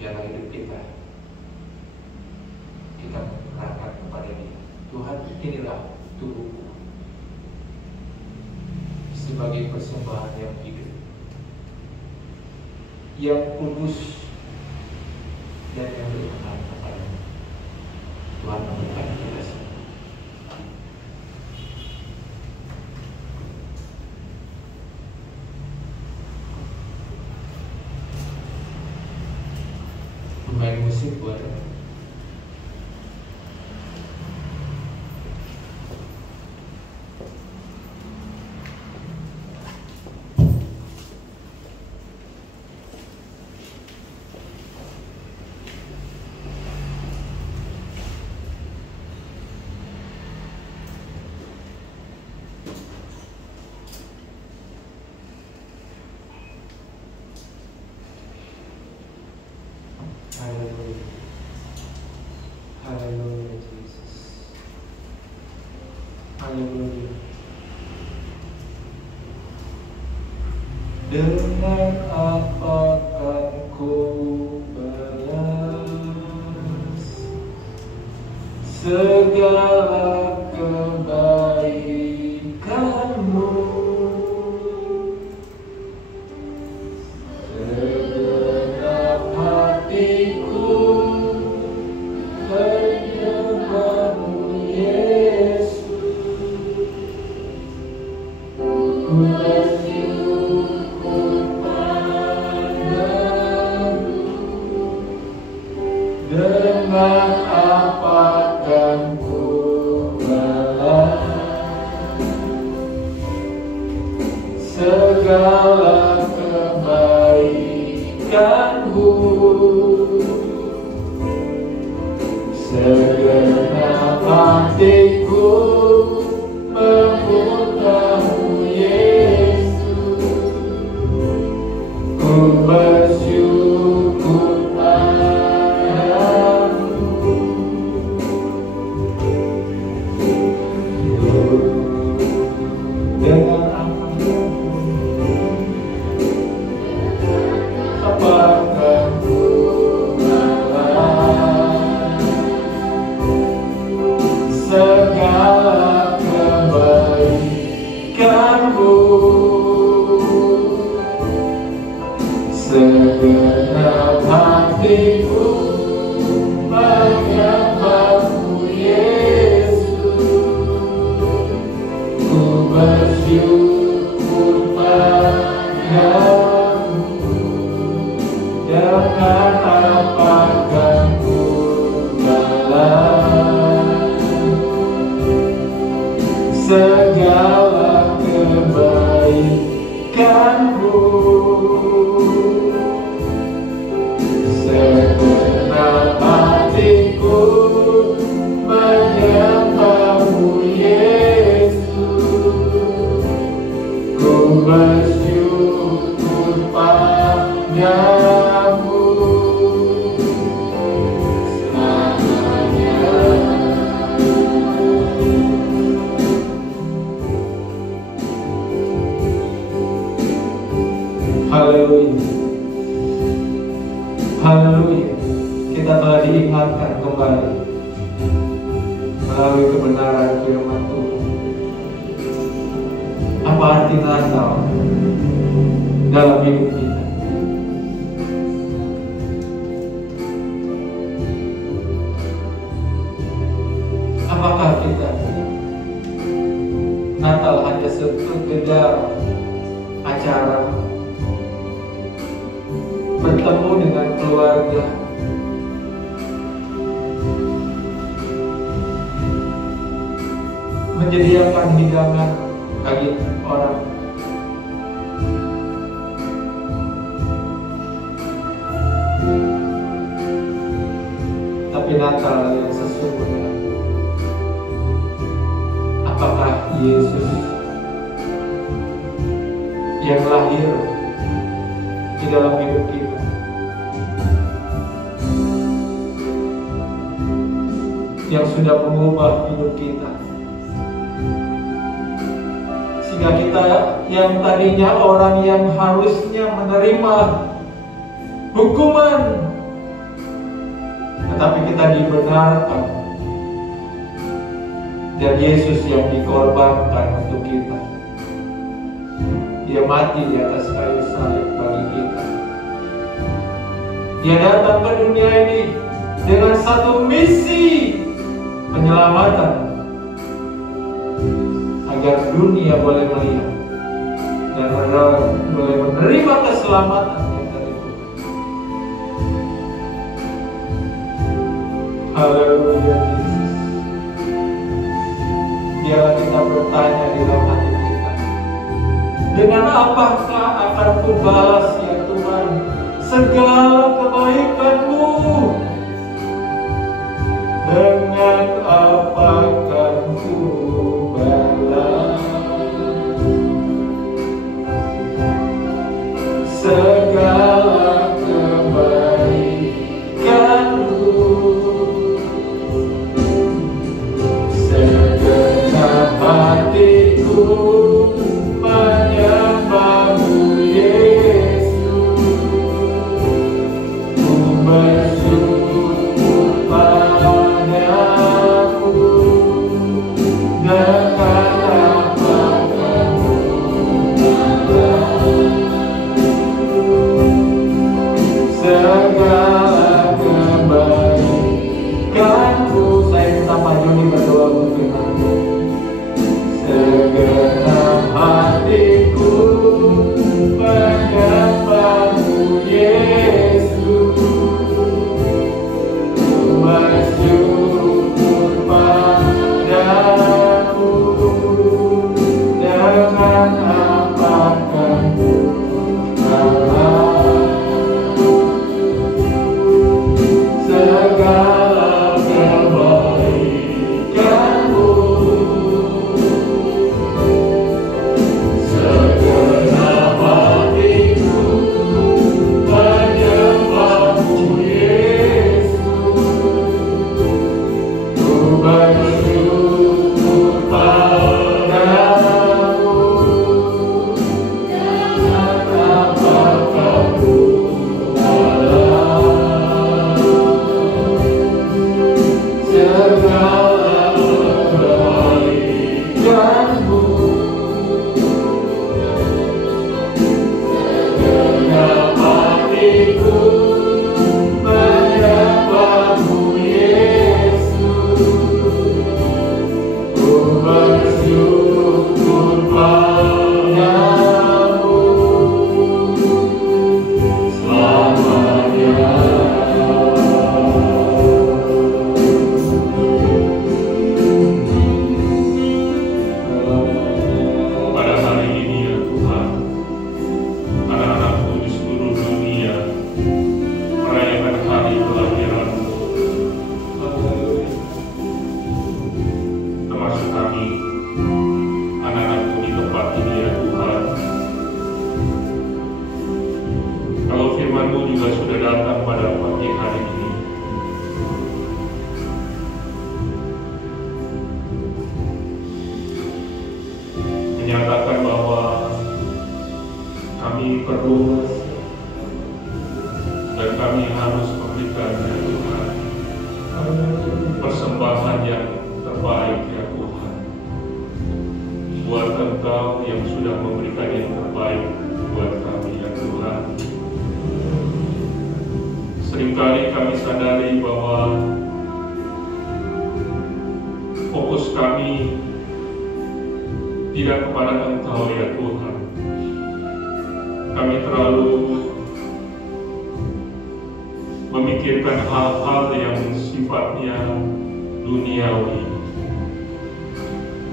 Biarlah hidup kita menyerahkan kepada Dia. Tuhan, inilah tubuhku sebagai persembahan yang hidup, yang kudus dan yang berkenan kepadamu. Tuhan memberkati kita semua. Pemain musik buat Haleluya Jesus. Haleluya. Dengan apa akan ku balas segala kebaikanmu? Segenap hatiku menyembahmu Yesus. Ku bersyukur padamu. Dengan apa akan ku bersyukur padamu. Dengan apakah ku balas segala kebaikanmu, segenap hatiku menyembahmu Yesus. Ku bersyukur padamu. Dengan apakah ku balas segala kebaikanmu, segenap hatiku menyembahmu Yesus. Ku bersyukur padamu selamanya. Haleluya. Haleluya. Kita telah diingatkan kembali melalui kebenaran firman Tuhan. Apa arti Natal dalam hidup kita? Apakah kita Natal hanya sekedar acara bertemu dengan keluarga, menyediakan hidangan bagi orang, tapi Natal yang sesungguhnya, apakah Yesus yang lahir di dalam hidup kita, yang sudah mengubah hidup kita, sehingga kita yang tadinya orang yang harusnya menerima hukuman, tetapi kita dibenarkan, dan Yesus yang dikorbankan untuk kita. Dia mati di atas kayu salib bagi kita. Dia datang ke dunia ini dengan satu misi penyelamatan, agar dunia boleh melihat dan boleh menerima keselamatan yang dari Tuhan. Haleluya Yesus. Biarlah kita bertanya di dalam hati kita, dengan apakah akan kubalas ya Tuhan segala kebaikan-Mu? Dengan apakah ku balas segala kebaikan-Mu, segenap hatiku menyembahmu Yesus. Ku bersyukur padamu dengan apakah ku balas menyatakan bahwa kami perlu dan kami harus memberikan ya Tuhan persembahan yang terbaik ya Tuhan buat Engkau yang sudah memberikan yang terbaik buat kami ya Tuhan. Seringkali kami sadari bahwa fokus kami tidak kepada Engkau ya Tuhan. Kami terlalu memikirkan hal-hal yang sifatnya duniawi,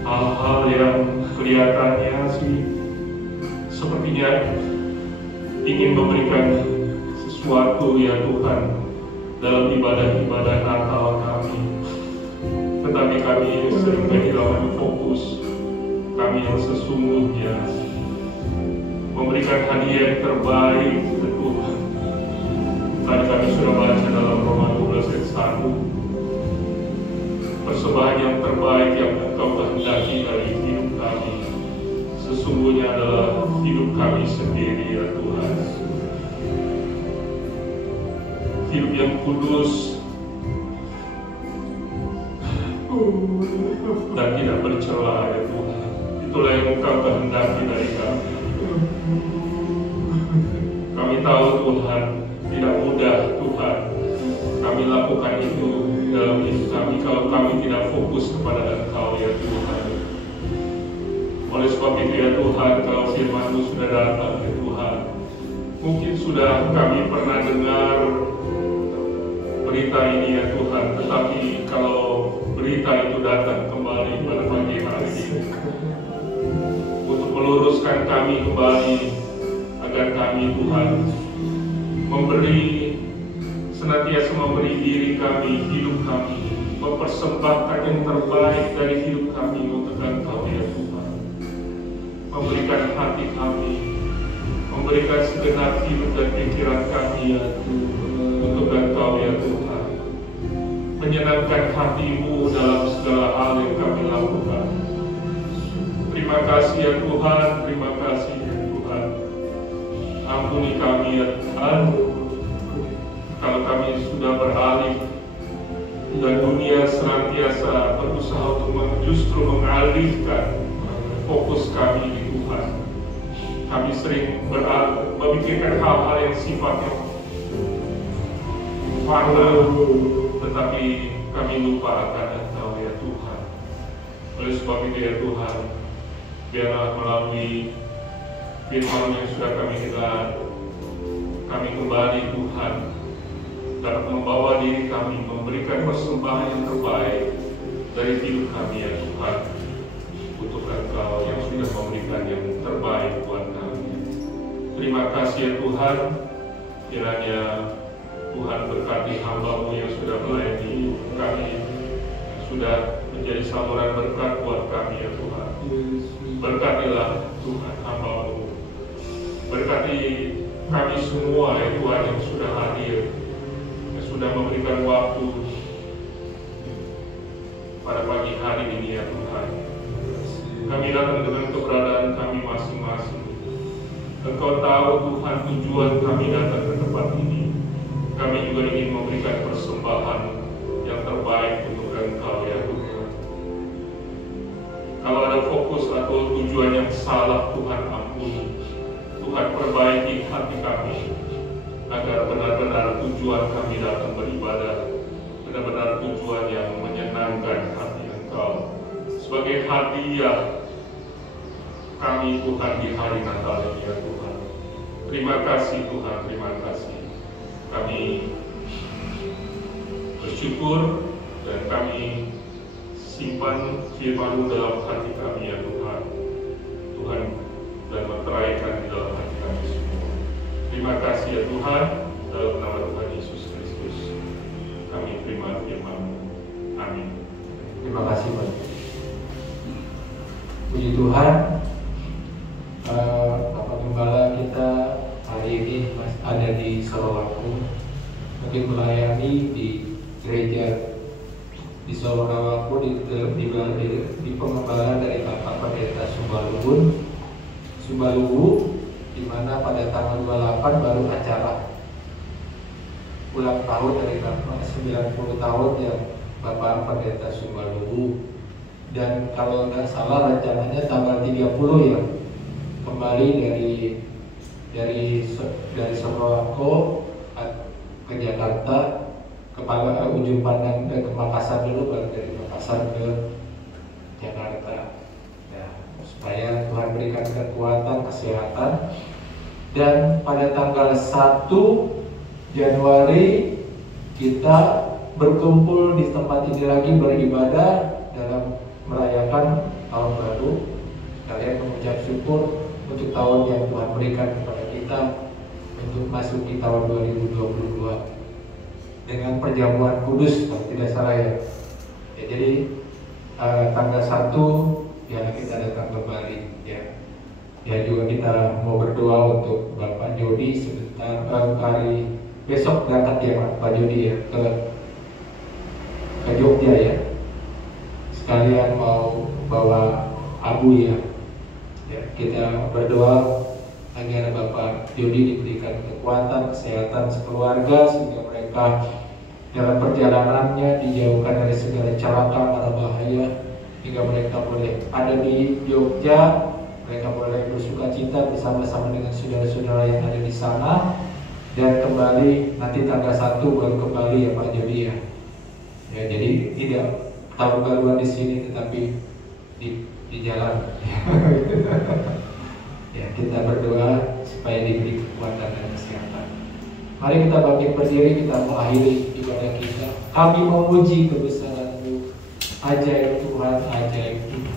hal-hal yang kelihatannya sepertinya ingin memberikan sesuatu ya Tuhan dalam ibadah-ibadah Natal kami, tetapi kami seringkali dalam fokus kami yang sesungguhnya memberikan hadiah yang terbaik ke Tuhan. Tadi kami sudah baca dalam Roma 12 ayat 1, persembahan yang terbaik yang Engkau kehendaki dari hidup kami sesungguhnya adalah hidup kami sendiri ya Tuhan. Hidup yang kudus dan tidak bercela ya Tuhan. Itulah yang Engkau kehendaki dari kami. Kami tahu Tuhan, tidak mudah Tuhan kami lakukan itu dalam hidup kami kalau kami tidak fokus kepada Engkau ya Tuhan. Oleh sebab itu ya Tuhan, kalau firman-Mu sudah datang ya Tuhan, mungkin sudah kami pernah dengar berita ini ya Tuhan, tetapi kalau berita itu datang kembali pada pagi hari ini untuk meluruskan kami kembali agar kami Tuhan senantiasa memberi diri kami, hidup kami, mempersembahkan yang terbaik dari hidup kami untuk Engkau ya Tuhan. Memberikan hati kami, memberikan segenap hidup dan pikiran kami ya Tuhan untuk Engkau ya Tuhan. Menyenangkan hati-Mu dalam segala hal yang kami lakukan. Terima kasih ya Tuhan, terima kasih ya Tuhan. Ampuni kami ya Tuhan kalau kami sudah beralih dan dunia senantiasa berusaha untuk justru mengalihkan fokus kami di Tuhan. Kami sering memikirkan hal-hal yang sifatnya fana, tetapi kami lupa akan Engkau ya Tuhan. Oleh sebab itu ya Tuhan, biarlah melalui firman yang sudah kami dengar, kami kembali Tuhan dapat membawa diri kami memberikan persembahan yang terbaik dari hidup kami ya Tuhan untuk Engkau yang sudah memberikan yang terbaik buat kami. Terima kasih ya Tuhan, kiranya Tuhan berkati hamba-Mu yang sudah melayani kami, yang sudah menjadi saluran berkat buat kami ya Tuhan. Berkatilah Tuhan hamba-Mu, berkati kami semua ya Tuhan yang sudah hadir, yang sudah memberikan waktu pada pagi hari ini ya Tuhan. Kami datang dengan keberadaan kami masing-masing. Engkau tahu Tuhan tujuan kami datang ke tempat ini. Kami juga ingin memberikan persembahan yang terbaik untuk Engkau ya Tuhan. Kalau ada fokus atau tujuan yang salah Tuhan ampuni. Tuhan perbaiki hati kami agar biar benar-benar tujuan kami datang beribadah benar-benar tujuan yang menyenangkan hati Engkau, sebagai hadiah kami Tuhan di hari Natal ini ya Tuhan. Terima kasih Tuhan, terima kasih. Kami bersyukur dan kami simpan firman-Mu dalam hati kami ya Tuhan. Tuhan, dan meteraikan di dalam hati kami semua. Terima kasih ya Tuhan, dalam nama Tuhan Yesus Kristus kami terima firman-Mu. Amin. Terima kasih Pak. Puji Tuhan, Bapak Gembala kita hari ini ada di Solowaku, mungkin melayani di gereja di Solowaku di pengembalaan dari Bapak Pendeta Sumbaluwu, di mana pada tanggal 28 baru acara ulang tahun dari Bapak 90 tahun yang Bapak Pendeta Sumbaluwu. Dan kalau nggak salah rencananya tanggal 30 ya kembali dari Solowaku ke Jakarta, ujung pandang ke Makassar dulu, baru dari Makassar ke Jakarta. Nah, supaya Tuhan berikan kekuatan, kesehatan. Dan pada tanggal 1 Januari kita berkumpul di tempat ini lagi beribadah dalam merayakan tahun baru. Kalian mengucap syukur untuk tahun yang Tuhan berikan kepada kita untuk masuk di tahun 2022 dengan perjamuan kudus, kalau tidak salah ya. Jadi tanggal 1 ya kita datang kembali ya. Ya juga kita mau berdoa untuk Bapak Jody sebentar, hari besok berangkat ya Pak Jody ya ke Jogja ya. Sekalian mau bawa abu ya. Kita berdoa agar Bapak Jody diberikan kekuatan, kesehatan sekeluarga, sehingga mereka dalam perjalanannya dijauhkan dari segala celaka, mara bahaya, hingga mereka boleh ada di Jogja, mereka boleh bersuka cita bersama-sama dengan saudara-saudara yang ada di sana, dan kembali nanti tanggal 1 baru kembali ya Pak Jody ya. Ya, jadi tidak tahun baruan di sini tetapi di jalan. Ya, kita berdoa supaya diberi kekuatan dan kesehatan. Mari kita bangkit berdiri, kita mengakhiri ibadah kita. Kami memuji kebesaran-Mu, ajaib Tuhan, ajaib Tuhan.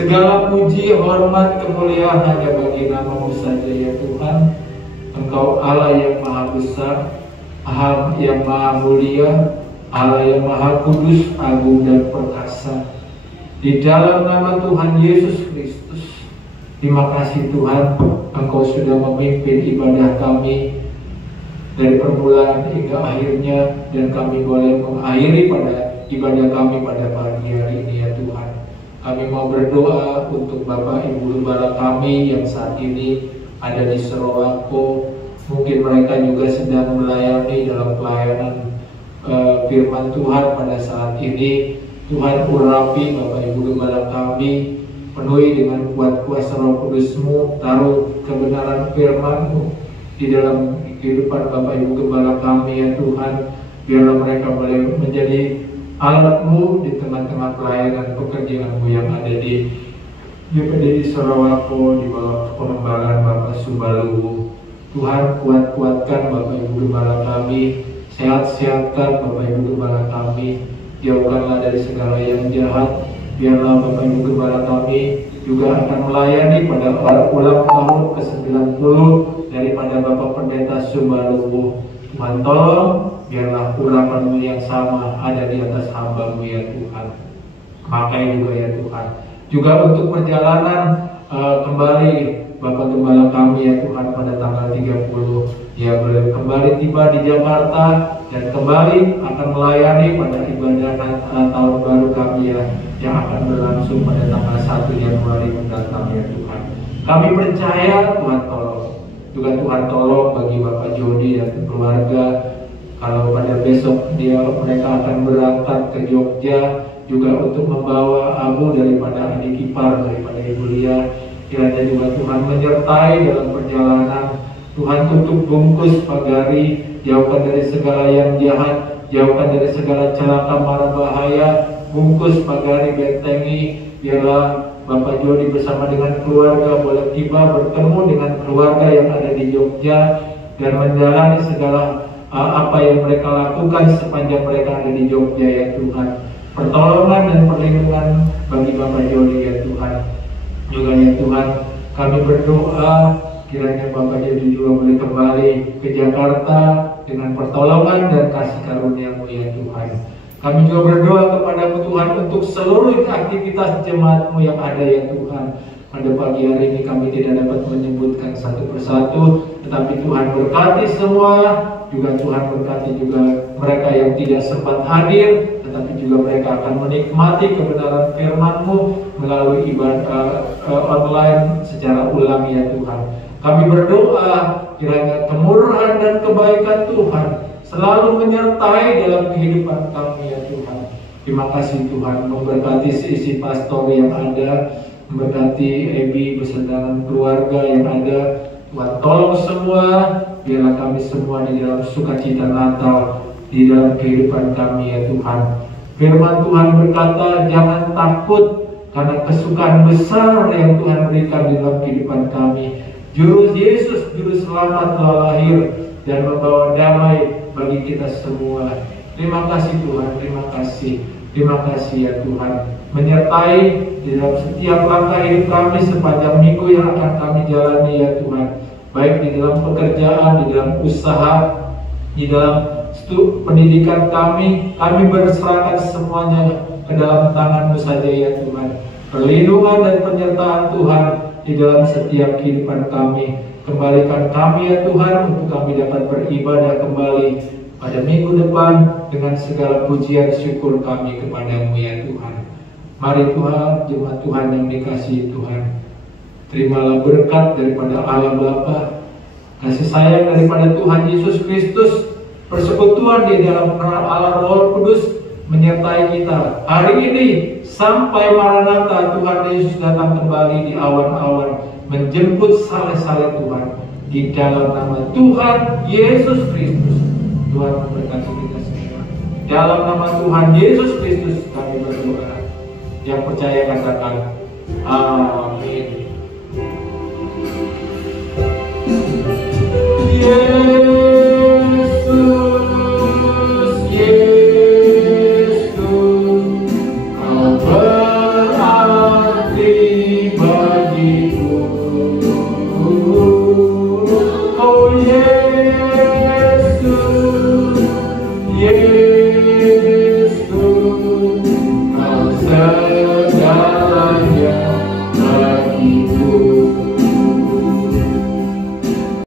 Segala puji, hormat, kemuliaan hanya bagi nama-Mu saja ya Tuhan. Engkau Allah yang maha besar, Allah yang maha mulia, Allah yang maha kudus, agung dan perkasa. Di dalam nama Tuhan Yesus Kristus, terima kasih Tuhan, Engkau sudah memimpin ibadah kami dari permulaan hingga akhirnya, dan kami boleh mengakhiri pada ibadah kami pada pagi hari ini ya Tuhan. Kami mau berdoa untuk Bapak Ibu Gembala kami yang saat ini ada di Sorowako. Mungkin mereka juga sedang melayani dalam pelayanan firman Tuhan pada saat ini. Tuhan urapi Bapak Ibu Gembala kami, penuhi dengan kuat kuasa Roh Kudus-Mu, taruh kebenaran firman-Mu di dalam kehidupan Bapak Ibu Gembala kami ya Tuhan. Biarlah mereka boleh menjadi alat-Mu di tengah-tengah pelayanan pekerjaan-Mu yang ada di Sorowako, di bawah pengembangan Bapak Subaluwu. Tuhan, kuat-kuatkan Bapak Ibu Gembala kami, sehat-sehatkan Bapak Ibu Gembala kami, jauhkanlah dari segala yang jahat. Biarlah Bapak Ibu Gembala kami juga akan melayani pada ulang tahun ke-90 daripada Bapak Pendeta Subaluwu. Tuhan tolong, biarlah urapan-Mu yang sama ada di atas hamba-Mu ya Tuhan. Pakai juga ya Tuhan. Juga untuk perjalanan kembali Bapak Gembala kami ya Tuhan pada tanggal 30, dia boleh kembali tiba di Jakarta dan kembali akan melayani pada ibadah tahun baru kami ya, yang akan berlangsung pada tanggal 1 Januari mendatang ya Tuhan. Kami percaya Tuhan tolong. Juga Tuhan tolong bagi Bapak Jody dan keluarga, kalau pada besok mereka akan berangkat ke Jogja, juga untuk membawa Abu daripada adik ipar daripada Ibu Lia. Kiranya juga Tuhan menyertai dalam perjalanan. Tuhan tutup bungkus pagari, jauhkan dari segala yang jahat, jauhkan dari segala celaka mara bahaya. Bungkus pagari bentengi, biarlah Bapak Jody bersama dengan keluarga boleh tiba bertemu dengan keluarga yang ada di Jogja dan menjalani segala apa yang mereka lakukan sepanjang mereka ada di Jogja ya Tuhan. Pertolongan dan perlindungan bagi Bapak Jody ya Tuhan. Juga ya Tuhan, kami berdoa kiranya Bapak Jody juga boleh kembali ke Jakarta dengan pertolongan dan kasih karunia-Mu ya Tuhan. Kami juga berdoa kepada-Mu Tuhan untuk seluruh aktivitas jemaat-Mu yang ada ya Tuhan. Pada pagi hari ini kami tidak dapat menyebutkan satu persatu, tetapi Tuhan berkati semua. Juga Tuhan berkati juga mereka yang tidak sempat hadir, tetapi juga mereka akan menikmati kebenaran firman-Mu melalui ibadah online secara ulang ya Tuhan. Kami berdoa kiranya kemurahan dan kebaikan Tuhan selalu menyertai dalam kehidupan kami ya Tuhan. Terima kasih Tuhan, memberkati seisi pastor yang ada, memberkati Ebi beserta keluarga yang ada. Tuhan tolong semua, biarlah kami semua di dalam sukacita Natal di dalam kehidupan kami ya Tuhan. Firman Tuhan berkata, jangan takut karena kesukaan besar yang Tuhan berikan di dalam kehidupan kami. Juru Yesus, Juru Selamat telah lahir dan membawa damai bagi kita semua. Terima kasih Tuhan, terima kasih. Terima kasih ya Tuhan, menyertai di dalam setiap langkah hidup kami sepanjang minggu yang akan kami jalani ya Tuhan. Baik di dalam pekerjaan, di dalam usaha, di dalam pendidikan kami berserahkan semuanya ke dalam tangan-Mu saja ya Tuhan. Perlindungan dan penyertaan Tuhan di dalam setiap kehidupan kami. Kembalikan kami ya Tuhan untuk kami dapat beribadah kembali pada minggu depan dengan segala pujian syukur kami kepada-Mu ya Tuhan. Mari Tuhan, jemaat Tuhan yang dikasihi Tuhan, terimalah berkat daripada Allah Bapa, kasih sayang daripada Tuhan Yesus Kristus, persekutuan di dalam Allah Roh Kudus menyertai kita hari ini sampai Maranatha Tuhan Yesus datang kembali di awan-awan menjemput saleh-saleh Tuhan. Di dalam nama Tuhan Yesus Kristus, Tuhan memberkati kita semua. Dalam nama Tuhan Yesus Kristus kami berdoa. Yang percaya katakan amin. Yeah.